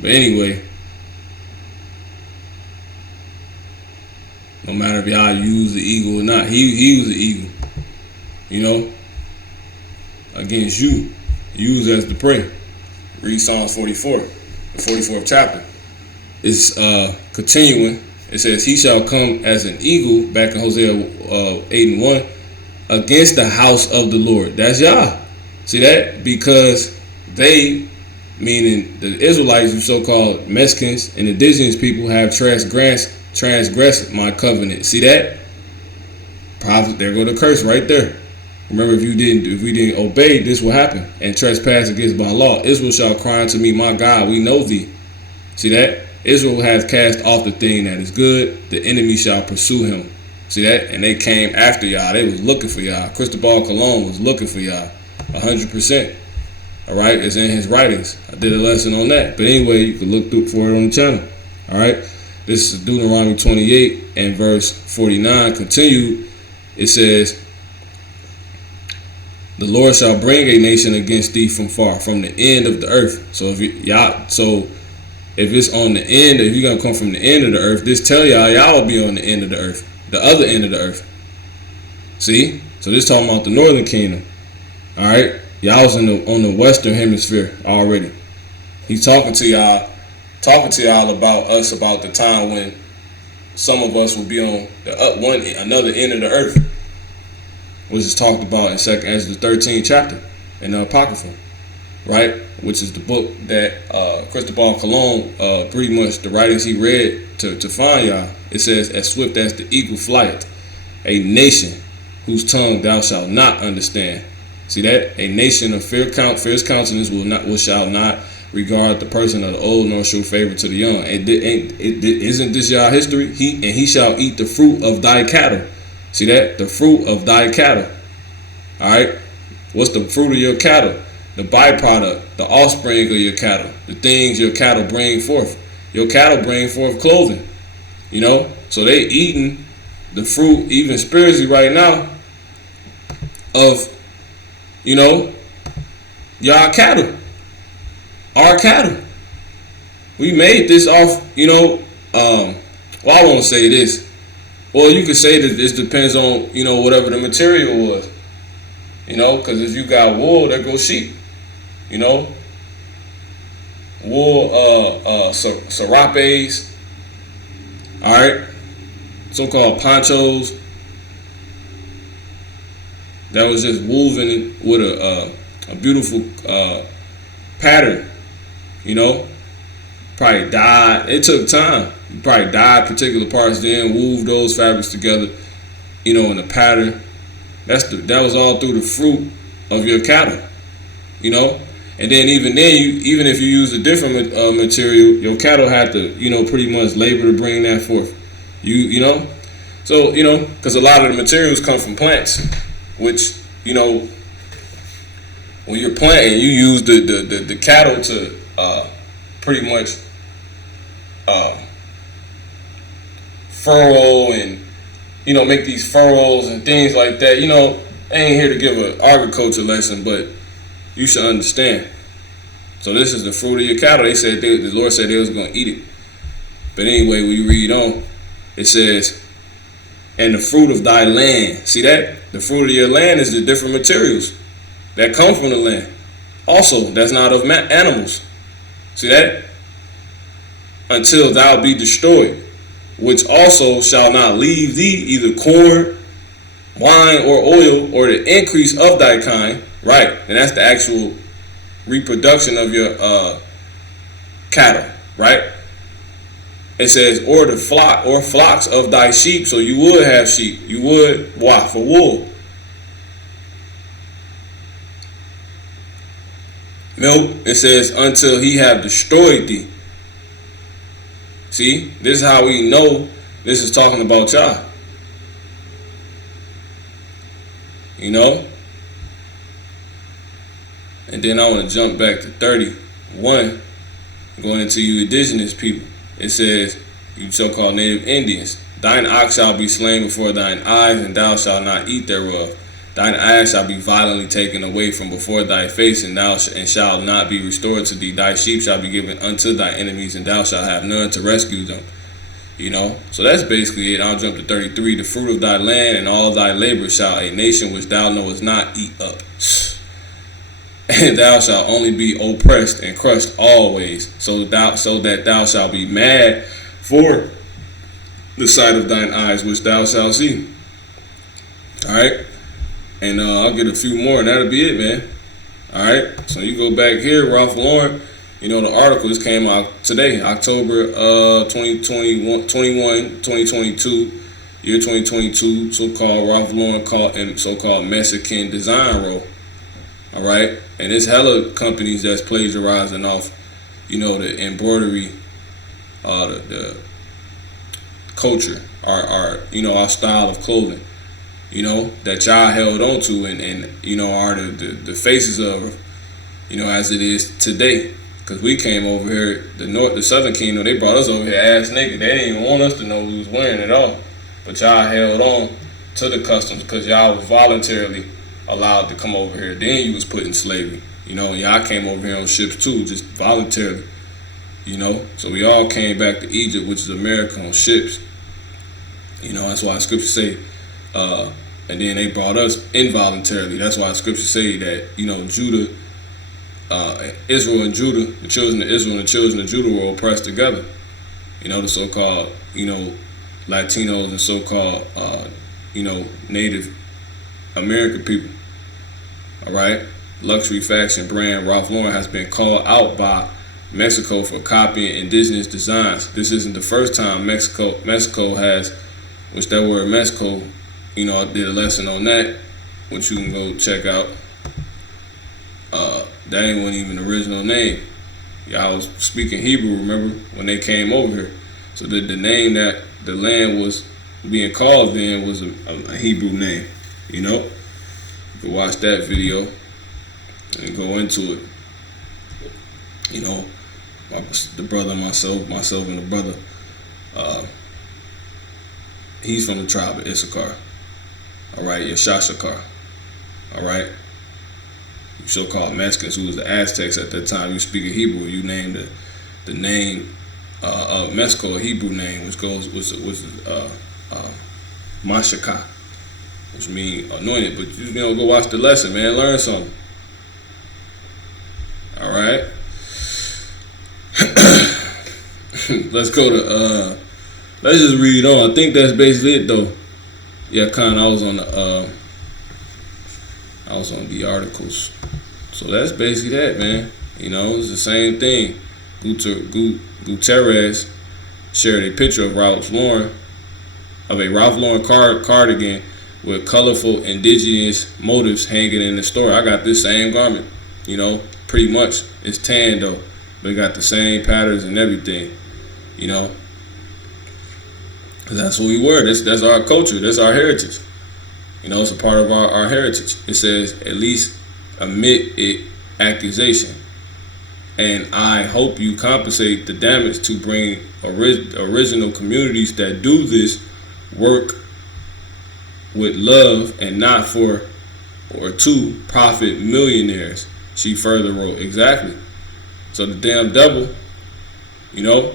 But anyway, no matter if y'all use the eagle or not, he was the eagle, against you, used as the prey. Read Psalms 44, the 44th chapter. It's continuing. It says, he shall come as an eagle, back in Hosea 8:1, against the house of the Lord. That's Yah. See that? Because they, meaning the Israelites, you so-called Mexicans and indigenous people, have transgressed my covenant. See that? Prophet, there go the curse right there. Remember, if we didn't obey, this will happen, and trespass against my law. Israel shall cry unto me, my God, we know thee. See that? Israel hath cast off the thing that is good. The enemy shall pursue him. See that? And they came after y'all. They was looking for y'all. Cristobal Colon was looking for y'all. 100%. All right? It's in his writings. I did a lesson on that. But anyway, you can look through for it on the channel. All right? This is Deuteronomy 28 and verse 49. Continue. It says, the Lord shall bring a nation against thee from far, from the end of the earth. So if it's on the end, if you're gonna come from the end of the earth, this tell y'all will be on the end of the earth, the other end of the earth. See? So this talking about the northern kingdom. All right, y'all was on the western hemisphere already. He's talking to y'all about us, about the time when some of us will be on another end of the earth, which is talked about in 2nd Ezra 13th chapter in the Apocrypha, right? Which is the book that Cristobal Colon, pretty much the writings he read to find y'all. It says, as swift as the eagle flieth, a nation whose tongue thou shalt not understand. See that? A nation of fierce countenance shall not regard the person of the old, nor show favor to the young. Isn't this y'all history? He shall eat the fruit of thy cattle. See that? The fruit of thy cattle. All right? What's the fruit of your cattle? The byproduct, the offspring of your cattle, the things your cattle bring forth. Your cattle bring forth clothing, So they eating the fruit, even spiritually right now, of, y'all cattle, our cattle. We made this off, I won't say this. Well, you could say that this depends on, whatever the material was, because if you got wool, there goes sheep. Wool, serapes, all right, so-called ponchos, that was just woven with a beautiful pattern, probably dyed. It took time. You probably dyed particular parts, then wove those fabrics together, in a pattern. That was all through the fruit of your cattle, And then even if you use a different material, your cattle had to, pretty much labor to bring that forth. So, because a lot of the materials come from plants, which, when you're planting, you use the cattle to pretty much furrow and, make these furrows and things like that. I ain't here to give an agriculture lesson, but you should understand. So this is the fruit of your cattle. The Lord said they was going to eat it. But anyway, when you read on, it says, and the fruit of thy land. See that? The fruit of your land is the different materials that come from the land. Also, that's not of animals. See that? Until thou be destroyed, which also shall not leave thee either corn, wine, or oil, or the increase of thy kind, Right, and that's the actual reproduction of your cattle, right? It says, or the flock or flocks of thy sheep, so you would have sheep. You would, why? For wool. Milk, it says, until he have destroyed thee. See, this is how we know this is talking about y'all. You know? And then I want to jump back to 31, going into you indigenous people. It says, you so-called native Indians, thine ox shall be slain before thine eyes, and thou shalt not eat thereof. Thine ass shall be violently taken away from before thy face, and thou shalt not be restored to thee. Thy sheep shall be given unto thy enemies, and thou shalt have none to rescue them. You know, so that's basically it. I'll jump to 33. The fruit of thy land and all thy labor shall a nation which thou knowest not eat up. And thou shalt only be oppressed and crushed always, so that thou shalt be mad for the sight of thine eyes which thou shalt see. Alright? And I'll get a few more, and that'll be it, man. Alright? So you go back here, Ralph Lauren. You know, the article just came out today, October 2022, year 2022, so-called Ralph Lauren caught in so-called Mexican design role. All right, and it's hella companies that's plagiarizing off, you know, the embroidery, the culture, our you know, our style of clothing, you know, that y'all held on to and you know, are the faces of, you know, as it is today. Because we came over here, the Southern Kingdom, they brought us over here ass naked. They didn't even want us to know we was wearing it all, but y'all held on to the customs because y'all was voluntarily allowed to come over here. Then you was put in slavery, you know, and y'all came over here on ships too, just voluntarily, you know. So we all came back to Egypt, which is America, on ships. You know, that's why scripture say, and then they brought us involuntarily. That's why scripture say that, you know, Judah, Israel and Judah, the children of Israel and the children of Judah were oppressed together. You know, the so-called, you know, Latinos and so-called, you know, Native American people. All right, luxury fashion brand Ralph Lauren has been called out by Mexico for copying indigenous designs. This isn't the first time Mexico has, which that word Mexico, you know, I did a lesson on that, which you can go check out. That ain't wasn't even the original name. Y'all was speaking Hebrew, remember, when they came over here. So the name that the land was being called then was a Hebrew name, you know. You can watch that video and go into it. You know, the brother, myself and the brother, he's from the tribe of Issachar. All right, Yashashakar. All right. You so-called Mexicans, who was the Aztecs at that time, you speak of Hebrew, you named the name of Mexico, a Hebrew name, which was Mashaka, which means anointed. But you know, go watch the lesson, man. Learn something. All right. Let's go to let's just read on. I think that's basically it, though. Yeah, kind of. I was on the articles. So that's basically that, man. You know, it's the same thing. Gutierrez shared a picture of a Ralph Lauren cardigan with colorful indigenous motifs hanging in the store. I got this same garment, you know, pretty much. It's tan though, but it got the same patterns and everything, you know. That's what we were. That's our culture. That's our heritage. You know, it's a part of our heritage. It says, at least admit it accusation. And I hope you compensate the damage to bring original communities that do this work with love and not for or to profit millionaires. She further wrote. Exactly. So the damn devil, you know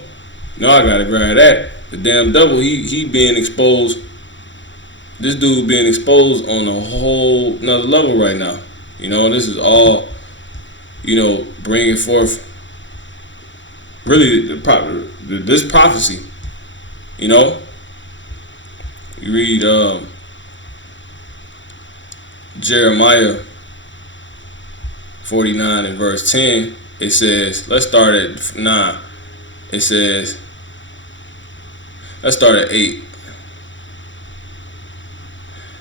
I gotta grab that. The damn devil, he being exposed. This dude being exposed on a whole nother level right now. You know, this is all, you know, bringing forth really this prophecy. You know, you read Jeremiah 49 and verse 10, it says, let's start at 9. It says, let's start at 8.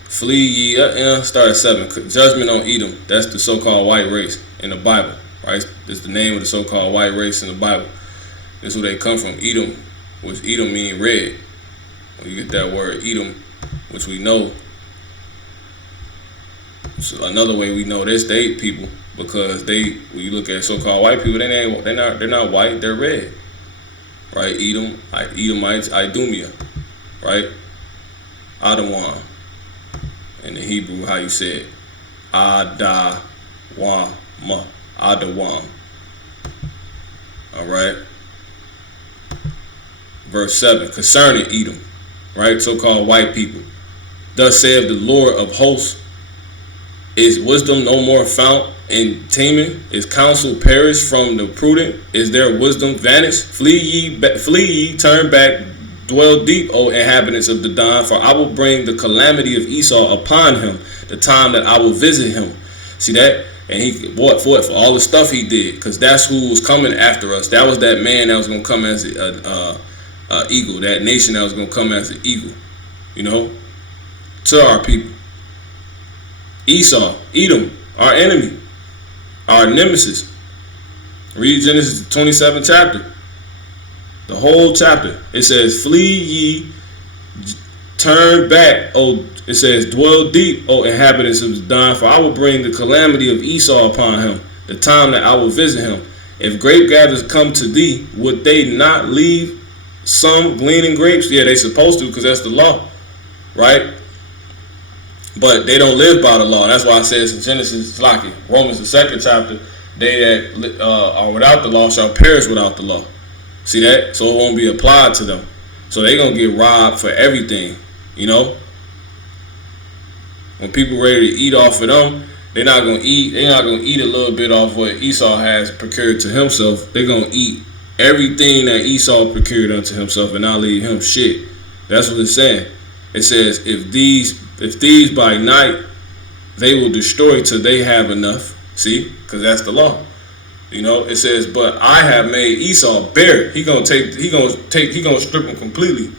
Flee ye, start at 7. Judgment on Edom. That's the so-called white race in the Bible, right? That's the name of the so-called white race in the Bible. This is where they come from, Edom, which Edom mean red. When you get that word Edom, which we know, so another way we know this, they people, because when you look at so-called white people, they're not white, they're red, right? Edomites, Idumea, right? Adawam, in the Hebrew, how you say it, Adawam, all right. Verse 7, concerning Edom, right? So-called white people. Thus saith the Lord of hosts, is wisdom no more found in Teman? Is counsel perished from the prudent? Is their wisdom vanished? Flee ye, turn back, dwell deep, O inhabitants of the Don, for I will bring the calamity of Esau upon him, the time that I will visit him. See that? And he bought for it for all the stuff he did, because that's who was coming after us. That was that man that was going to come as an eagle, that nation that was going to come as an eagle, to our people. Esau, Edom, our enemy, our nemesis. Read Genesis 27 chapter. The whole chapter. It says, flee ye, turn back, it says, dwell deep, O inhabitants of the Don, for I will bring the calamity of Esau upon him, the time that I will visit him. If grape gatherers come to thee, would they not leave some gleaning grapes? Yeah, they supposed to, because that's the law, right? But they don't live by the law. That's why I says in Genesis, Romans the 2nd chapter, they that are without the law shall perish without the law. See that? So it won't be applied to them. So they're going to get robbed for everything, When people ready to eat off of them, they're not going to eat a little bit off what Esau has procured to himself. They're going to eat everything that Esau procured unto himself and not leave him shit. That's what it's saying. It says, if these by night, they will destroy till they have enough. See? Because that's the law. It says, but I have made Esau bare. He gonna strip him completely.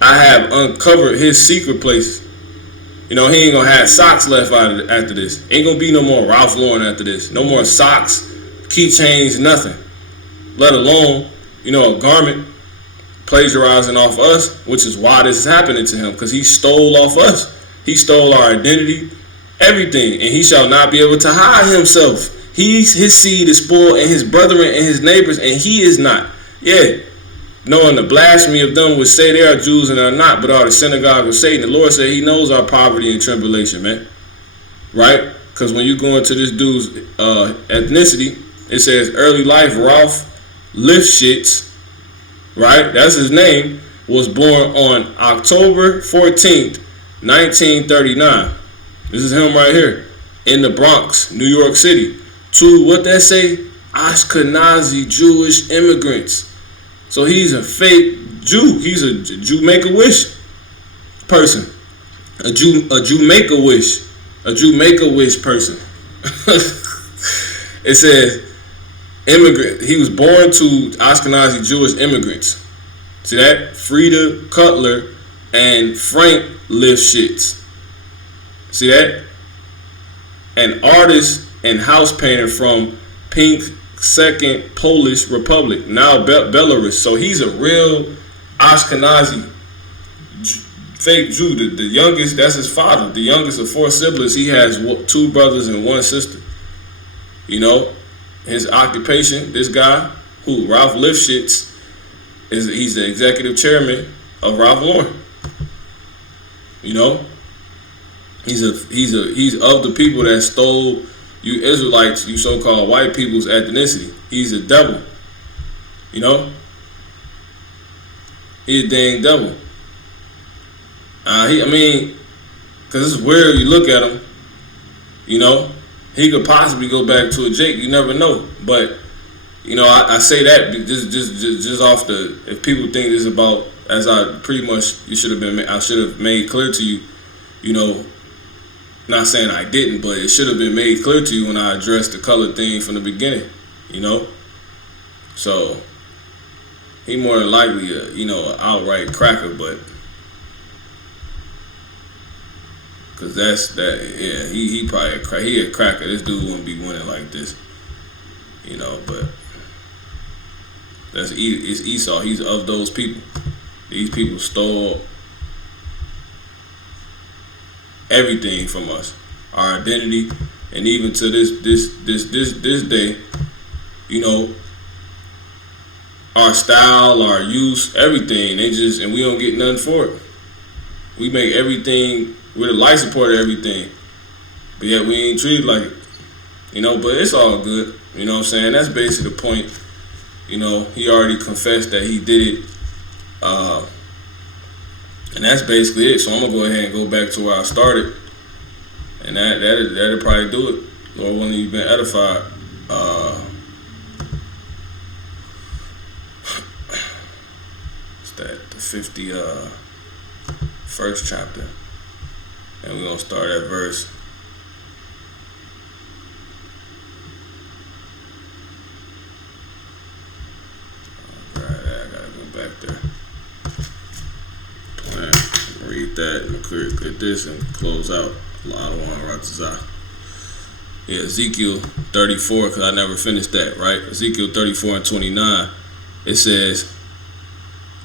I have uncovered his secret places. He ain't gonna have socks left after this. Ain't gonna be no more Ralph Lauren after this. No more socks, keychains, nothing. Let alone, a garment plagiarizing off us, which is why this is happening to him, because he stole off us. He stole our identity, everything, and he shall not be able to hide himself. His seed is spoiled, and his brethren and his neighbors, and he is not. Yeah, knowing the blasphemy of them which say they are Jews and are not, but are the synagogue of Satan. The Lord said he knows our poverty and tribulation, man. Right? Because when you go into this dude's ethnicity, it says early life Ralph Lifshitz, right? That's his name, was born on October 14th, 1939. This is him right here in the Bronx, New York City. To what they say, Ashkenazi Jewish immigrants. So he's a fake Jew. He's a Jew Make-A-Wish person. A Jew Make-A-Wish person. It says immigrant. He was born to Ashkenazi Jewish immigrants. See that? Frida Cutler and Frank Lifshitz. See that? An artist and house painter from Pink Second Polish Republic, now Belarus. So he's a real Ashkenazi fake Jew. The youngest, that's his father. The youngest of 4 siblings. He has 2 brothers and 1 sister. His occupation, this guy, Ralph Lifshitz, he's the executive chairman of Ralph Lauren. He's of the people that stole you Israelites, you so-called white people's ethnicity. He's a devil. He's a dang devil. Because it's weird, you look at him, he could possibly go back to a Jake, you never know. But, I say that just off if people think this is about, as I pretty much, I should have made clear to you, Not saying I didn't, but it should have been made clear to you when I addressed the color thing from the beginning, you know? So, he more than likely an outright cracker, but because he probably a cracker. This dude wouldn't be winning like this, but it's Esau. He's of those people. These people stole everything from us, our identity, and even to this day, our style, our use, everything. And we don't get nothing for it. We make everything, we're the life support of everything, but yet we ain't treated like it, but it's all good, you know what I'm saying? That's basically the point, he already confessed that he did it, and that's basically it. So I'm gonna go ahead and go back to where I started, and that'll probably do it. Lord willing, you've been edified. It's that the 51st chapter, and we're gonna start at verse. Back there. Read that and clear this and close out. Yeah, Ezekiel 34, because I never finished that, right? Ezekiel 34 and 29. It says,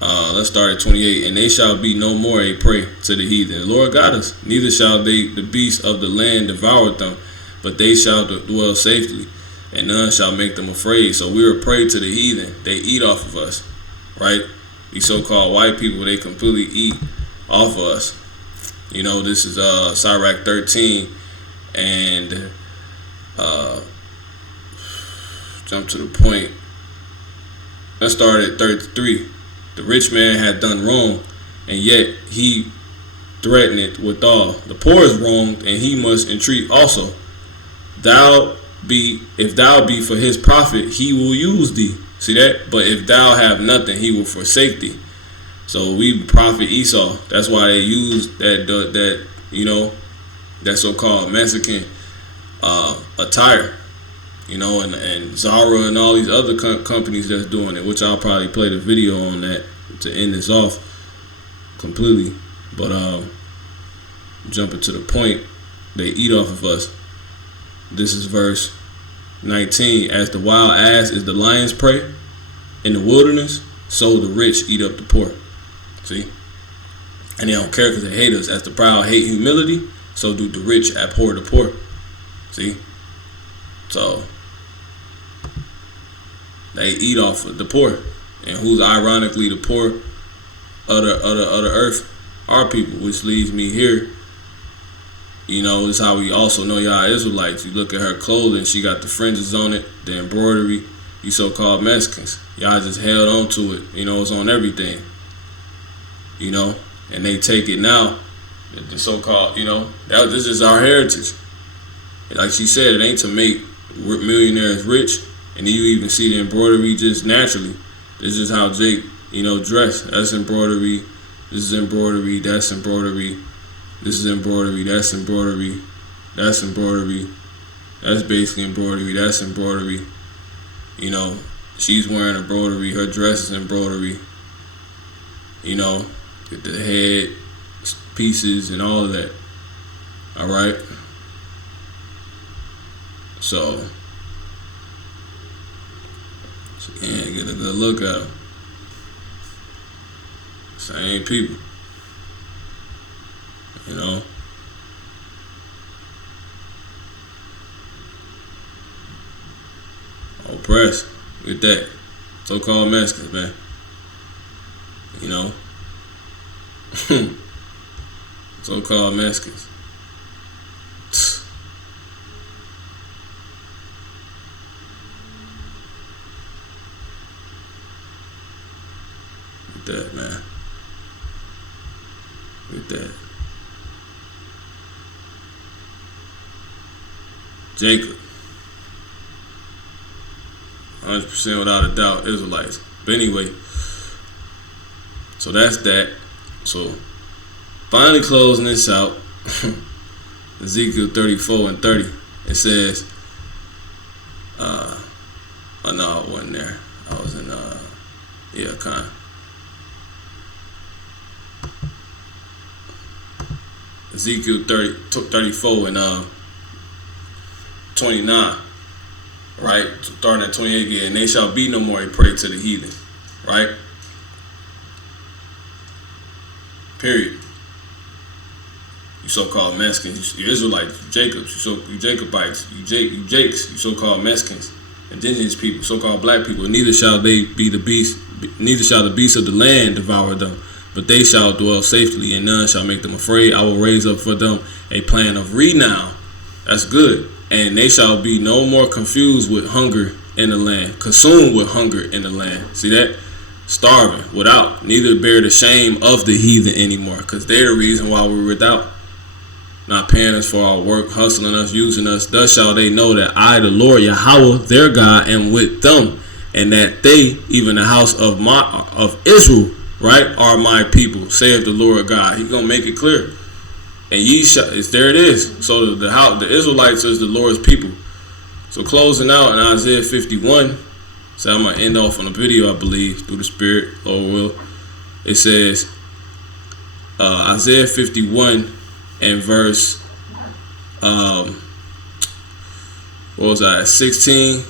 let's start at 28. And they shall be no more a prey to the heathen. The Lord got us. Neither shall the beasts of the land devour them, but they shall dwell safely, and none shall make them afraid. So we are a prey to the heathen. They eat off of us. Right? These so-called white people, they completely eat off of us. This is Sirach 13, and jump to the point. Let's start at 33. The rich man had done wrong, and yet he threatened it withal. The poor is wronged, and he must entreat also. If thou be for his profit, he will use thee. See that? But if thou have nothing, he will forsake thee. So we prophet Esau. That's why they use that so-called Mexican attire, and Zara and all these other companies that's doing it, which I'll probably play the video on that to end this off completely. But jumping to the point, they eat off of us. This is verse 19. As the wild ass is the lion's prey in the wilderness, so the rich eat up the poor. See? And they don't care because they hate us. As the proud hate humility, so do the rich abhor the poor. See? So they eat off of the poor. And who's ironically the poor of the earth? Our people, which leads me here. This is how we also know y'all Israelites. You look at her clothing, she got the fringes on it, the embroidery. You so-called Mexicans, y'all just held on to it. It's on everything. And they take it now. The so-called, this is our heritage. Like she said, it ain't to make millionaires rich. And then you even see the embroidery just naturally. This is how Jake, dress. That's embroidery. This is embroidery. That's embroidery. This is embroidery, that's embroidery, that's embroidery, that's basically embroidery, that's embroidery. She's wearing embroidery, her dress is embroidery. With the head pieces and all of that. Alright? So, yeah, get a good look at them. Same people. Oppressed with that. So-called Mexicans, man. So-called Mexicans. With that, man. With that. Jacob, 100% without a doubt, Israelites. But anyway, so that's that. So finally closing this out. Ezekiel 34 and 30. It says, oh no, I wasn't there. I was in, kind of. Ezekiel 34 and 29, right? Starting at 28 again. And they shall be no more a prey to the heathen, right? Period. You so-called Mexicans, you Israelites, you Jacobs, you Jacobites, you Jakes, you so-called Mexicans, indigenous people, so-called black people. Neither shall they be the beast, neither shall the beasts of the land devour them, but they shall dwell safely, and none shall make them afraid. I will raise up for them a plan of renown. That's good. And they shall be no more confused with hunger in the land, consumed with hunger in the land. See that? Starving, without, neither bear the shame of the heathen anymore, because they're the reason why we're without. Not paying us for our work, hustling us, using us. Thus shall they know that I, the Lord Yahweh, their God, am with them, and that they, even the house of Israel, right, are my people, saith the Lord God. He's gonna make it clear. And ye shall, there it is. So the Israelites is the Lord's people. So closing out in Isaiah 51. So I'm gonna end off on a video, I believe, through the Spirit, Lord will. It says, Isaiah 51 and verse, what was I, 16?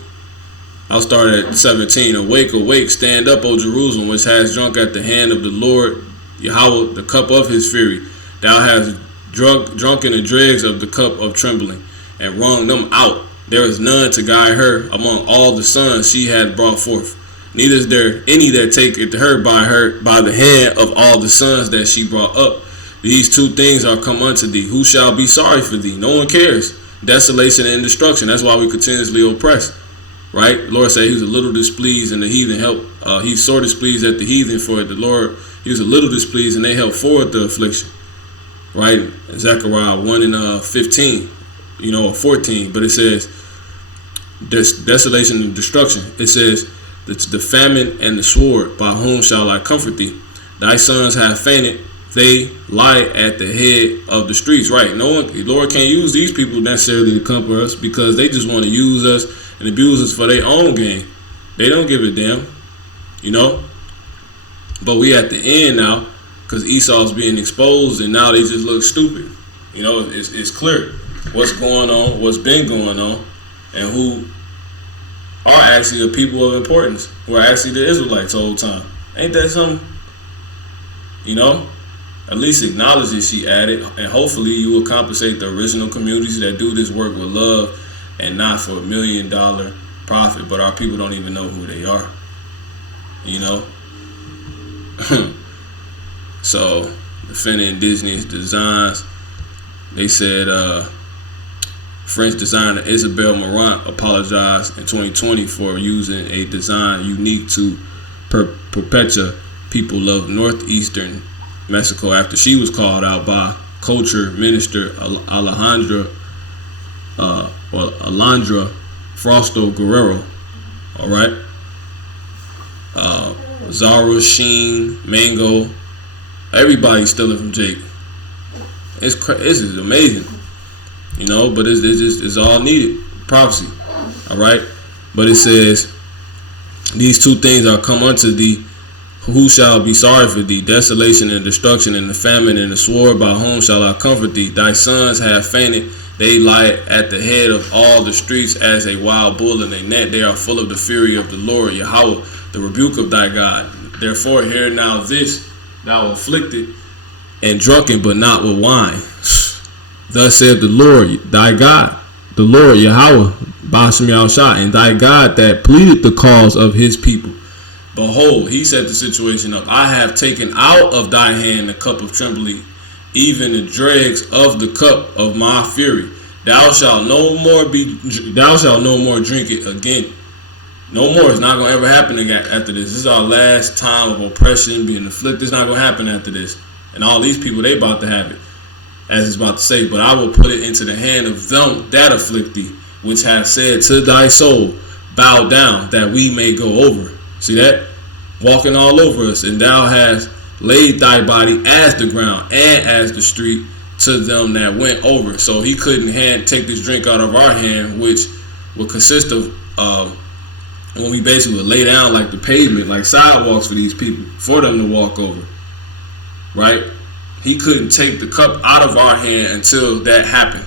I'll start at 17. Awake, awake, stand up, O Jerusalem, which has drunk at the hand of the Lord Yahweh the cup of his fury. Thou hast drunk in the dregs of the cup of trembling, and wrung them out. There is none to guide her among all the sons she had brought forth. Neither is there any that taketh her by the hand of all the sons that she brought up. These two things are come unto thee. Who shall be sorry for thee? No one cares. Desolation and destruction. That's why we continuously oppress. Right? The Lord said he was a little displeased and the heathen helped. He's sore displeased at the heathen for it. The Lord, he was a little displeased and they helped forward the affliction. Right? Zechariah 1 and 15. Or 14. But it says, desolation and destruction. It says, the famine and the sword, by whom shall I comfort thee? Thy sons have fainted, they lie at the head of the streets. Right? No one, the Lord can't use these people necessarily to comfort us, because they just want to use us and abuse us for their own gain. They don't give a damn, But we at the end now, because Esau's being exposed, and now they just look stupid. It's clear what's going on, what's been going on, and who are actually the people of importance, who are actually the Israelites the whole time. Ain't that something? At least acknowledge it, she added, and hopefully you will compensate the original communities that do this work with love and not for $1 million profit. But our people don't even know who they are. So, defending indigenous designs, they said French designer Isabelle Marant apologized in 2020 for using a design unique to Perpetua people of northeastern Mexico after she was called out by culture minister Alejandra Frosto Guerrero. All right. Zara, Sheen, Mango, everybody's stealing from Jake. This is amazing, but it's all needed. Prophecy. All right. But it says, these two things are come unto thee. Who shall be sorry for thee? Desolation and destruction and the famine and the sword, by whom shall I comfort thee? Thy sons have fainted, they lie at the head of all the streets as a wild bull in a net. They are full of the fury of the Lord Yahweh, the rebuke of thy God. Therefore hear now this, thou afflicted and drunken, but not with wine. Thus saith the Lord thy God, the Lord Yahweh, Bashem Yahushua, and thy God that pleaded the cause of his people. Behold, he set the situation up. I have taken out of thy hand the cup of trembling, even the dregs of the cup of my fury. Thou shalt no more drink it again. No more. It's not gonna ever happen again after this. This is our last time of oppression, being afflicted. It's not gonna happen after this. And all these people, they about to have it, as it's about to say. But I will put it into the hand of them that afflict thee, which have said to thy soul, bow down, that we may go over. See that? Walking all over us. And thou hast laid thy body as the ground and as the street, to them that went over. So he couldn't take this drink out of our hand, which would consist of when we basically would lay down like the pavement, like sidewalks for these people, for them to walk over, right? He couldn't take the cup out of our hand until that happened,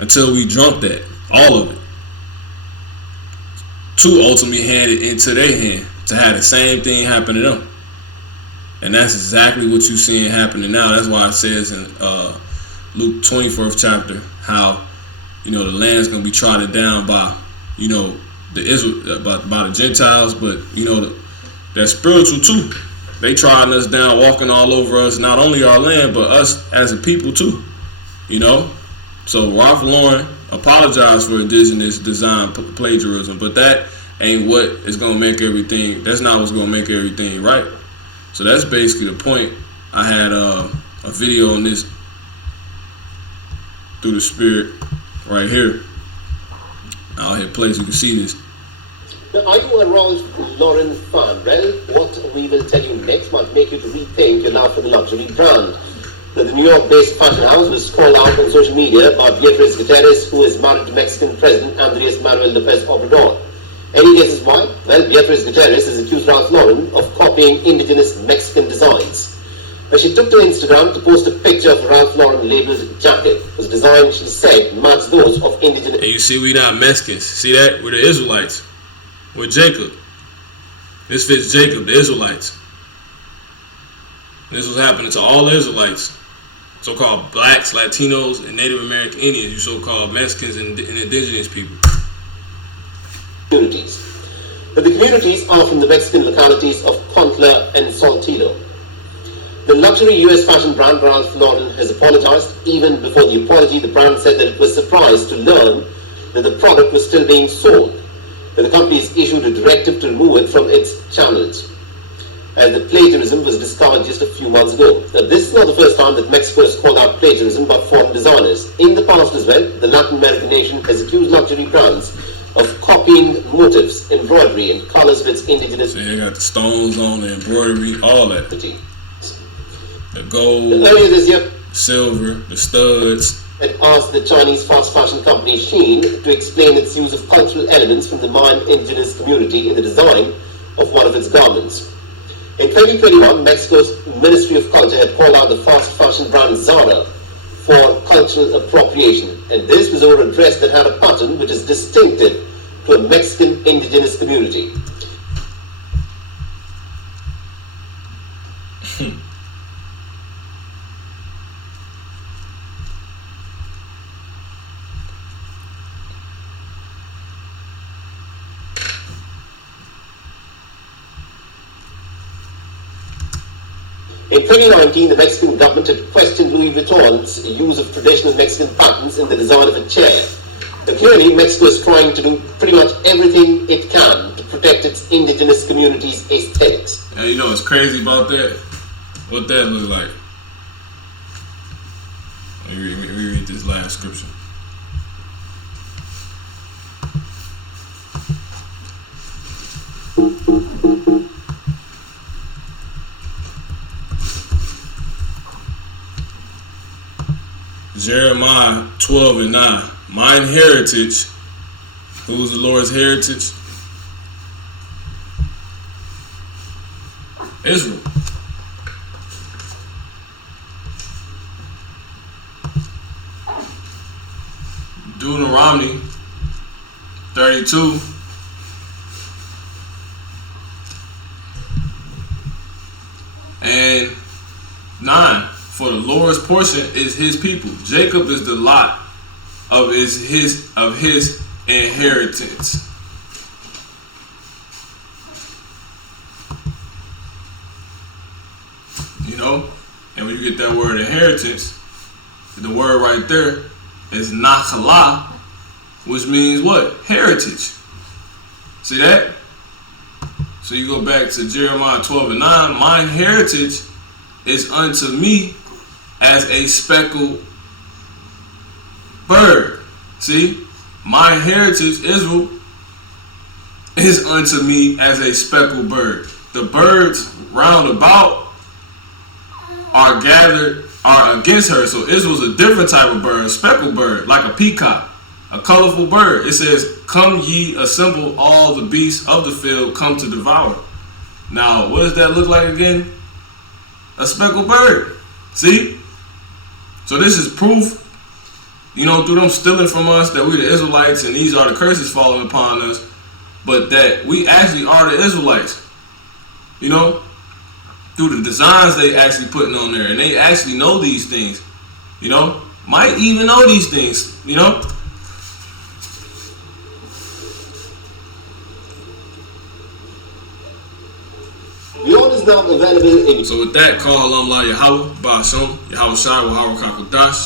until we drunk that, all of it, to ultimately hand it into their hand, to have the same thing happen to them. And that's exactly what you're seeing happening now. That's why it says in Luke 24th chapter how, the land's going to be trodden down by, the Israel, by the Gentiles, but, that's spiritual too. They trodden us down, walking all over us, not only our land, but us as a people too, So Ralph Lauren apologized for indigenous design plagiarism, but that ain't what is going to make everything, that's not what's going to make everything right. So that's basically the point. I had a video on this through the spirit right here. I'll hit play so you can see this. Now, are you a Ralph Lauren fan? Well, what we will tell you next might make you to rethink your love for the luxury brand. Now, the New York-based fashion house was called out on social media by Beatriz Gutierrez, who is married to Mexican President Andres Manuel Lopez Obrador. Any guesses why? Well, Beatriz Gutierrez has accused Ralph Lauren of copying indigenous Mexican designs. She took to Instagram to post a picture of a Ralph Lauren labeled jacket. It was designed, she said, match those of indigenous. And you see, we not Mexicans. See that? We're the Israelites. We're Jacob. This fits Jacob, the Israelites. This was happening to all the Israelites. So-called blacks, Latinos, and Native American Indians. You so-called Mexicans and indigenous people. Communities. But the communities are from the Mexican localities of Contla and Saltillo. The luxury US fashion brand Ralph Lauren has apologized. Even before the apology, the brand said that it was surprised to learn that the product was still being sold. That the company has issued a directive to remove it from its channels, as the plagiarism was discovered just a few months ago. Now, this is not the first time that Mexico has called out plagiarism by foreign designers. In the past as well, the Latin American nation has accused luxury brands of copying motifs, embroidery, and colors of its indigenous. So they got the stones on, the embroidery, all that. The gold, earlier this year, silver, the studs. It asked the Chinese fast fashion company Shein to explain its use of cultural elements from the Mayan indigenous community in the design of one of its garments. In 2021, Mexico's Ministry of Culture had called out the fast fashion brand Zara for cultural appropriation, and this was over a dress that had a pattern which is distinctive to a Mexican indigenous community. In 2019, the Mexican government had questioned Louis Vuitton's use of traditional Mexican patterns in the design of a chair. But clearly, Mexico is trying to do pretty much everything it can to protect its indigenous community's aesthetics. And you know what's crazy about that? What that look like? Let me read this last scripture. Jeremiah 12:9. Mine heritage. Who's the Lord's heritage? Israel. Deuteronomy 32. And 9. For the Lord's portion is his people. Jacob is the lot of his inheritance. You know? And when you get that word inheritance, the word right there is nachala, which means what? Heritage. See that? So you go back to Jeremiah 12:9. My heritage is unto me as a speckled bird. See? My heritage, Israel, is unto me as a speckled bird. The birds round about are gathered are against her. So Israel's a different type of bird, a speckled bird, like a peacock, a colorful bird. It says, "Come ye, assemble all the beasts of the field, come to devour." Now, what does that look like again? A speckled bird. See? So this is proof, through them stealing from us, that we the Israelites and these are the curses falling upon us, but that we actually are the Israelites. Through the designs they actually putting on there, and they actually know these things. Might even know these things. Lord is now available in. So with that, call Yahweh, Ba'asham, Yahweh Shai, Wahara Kakodash.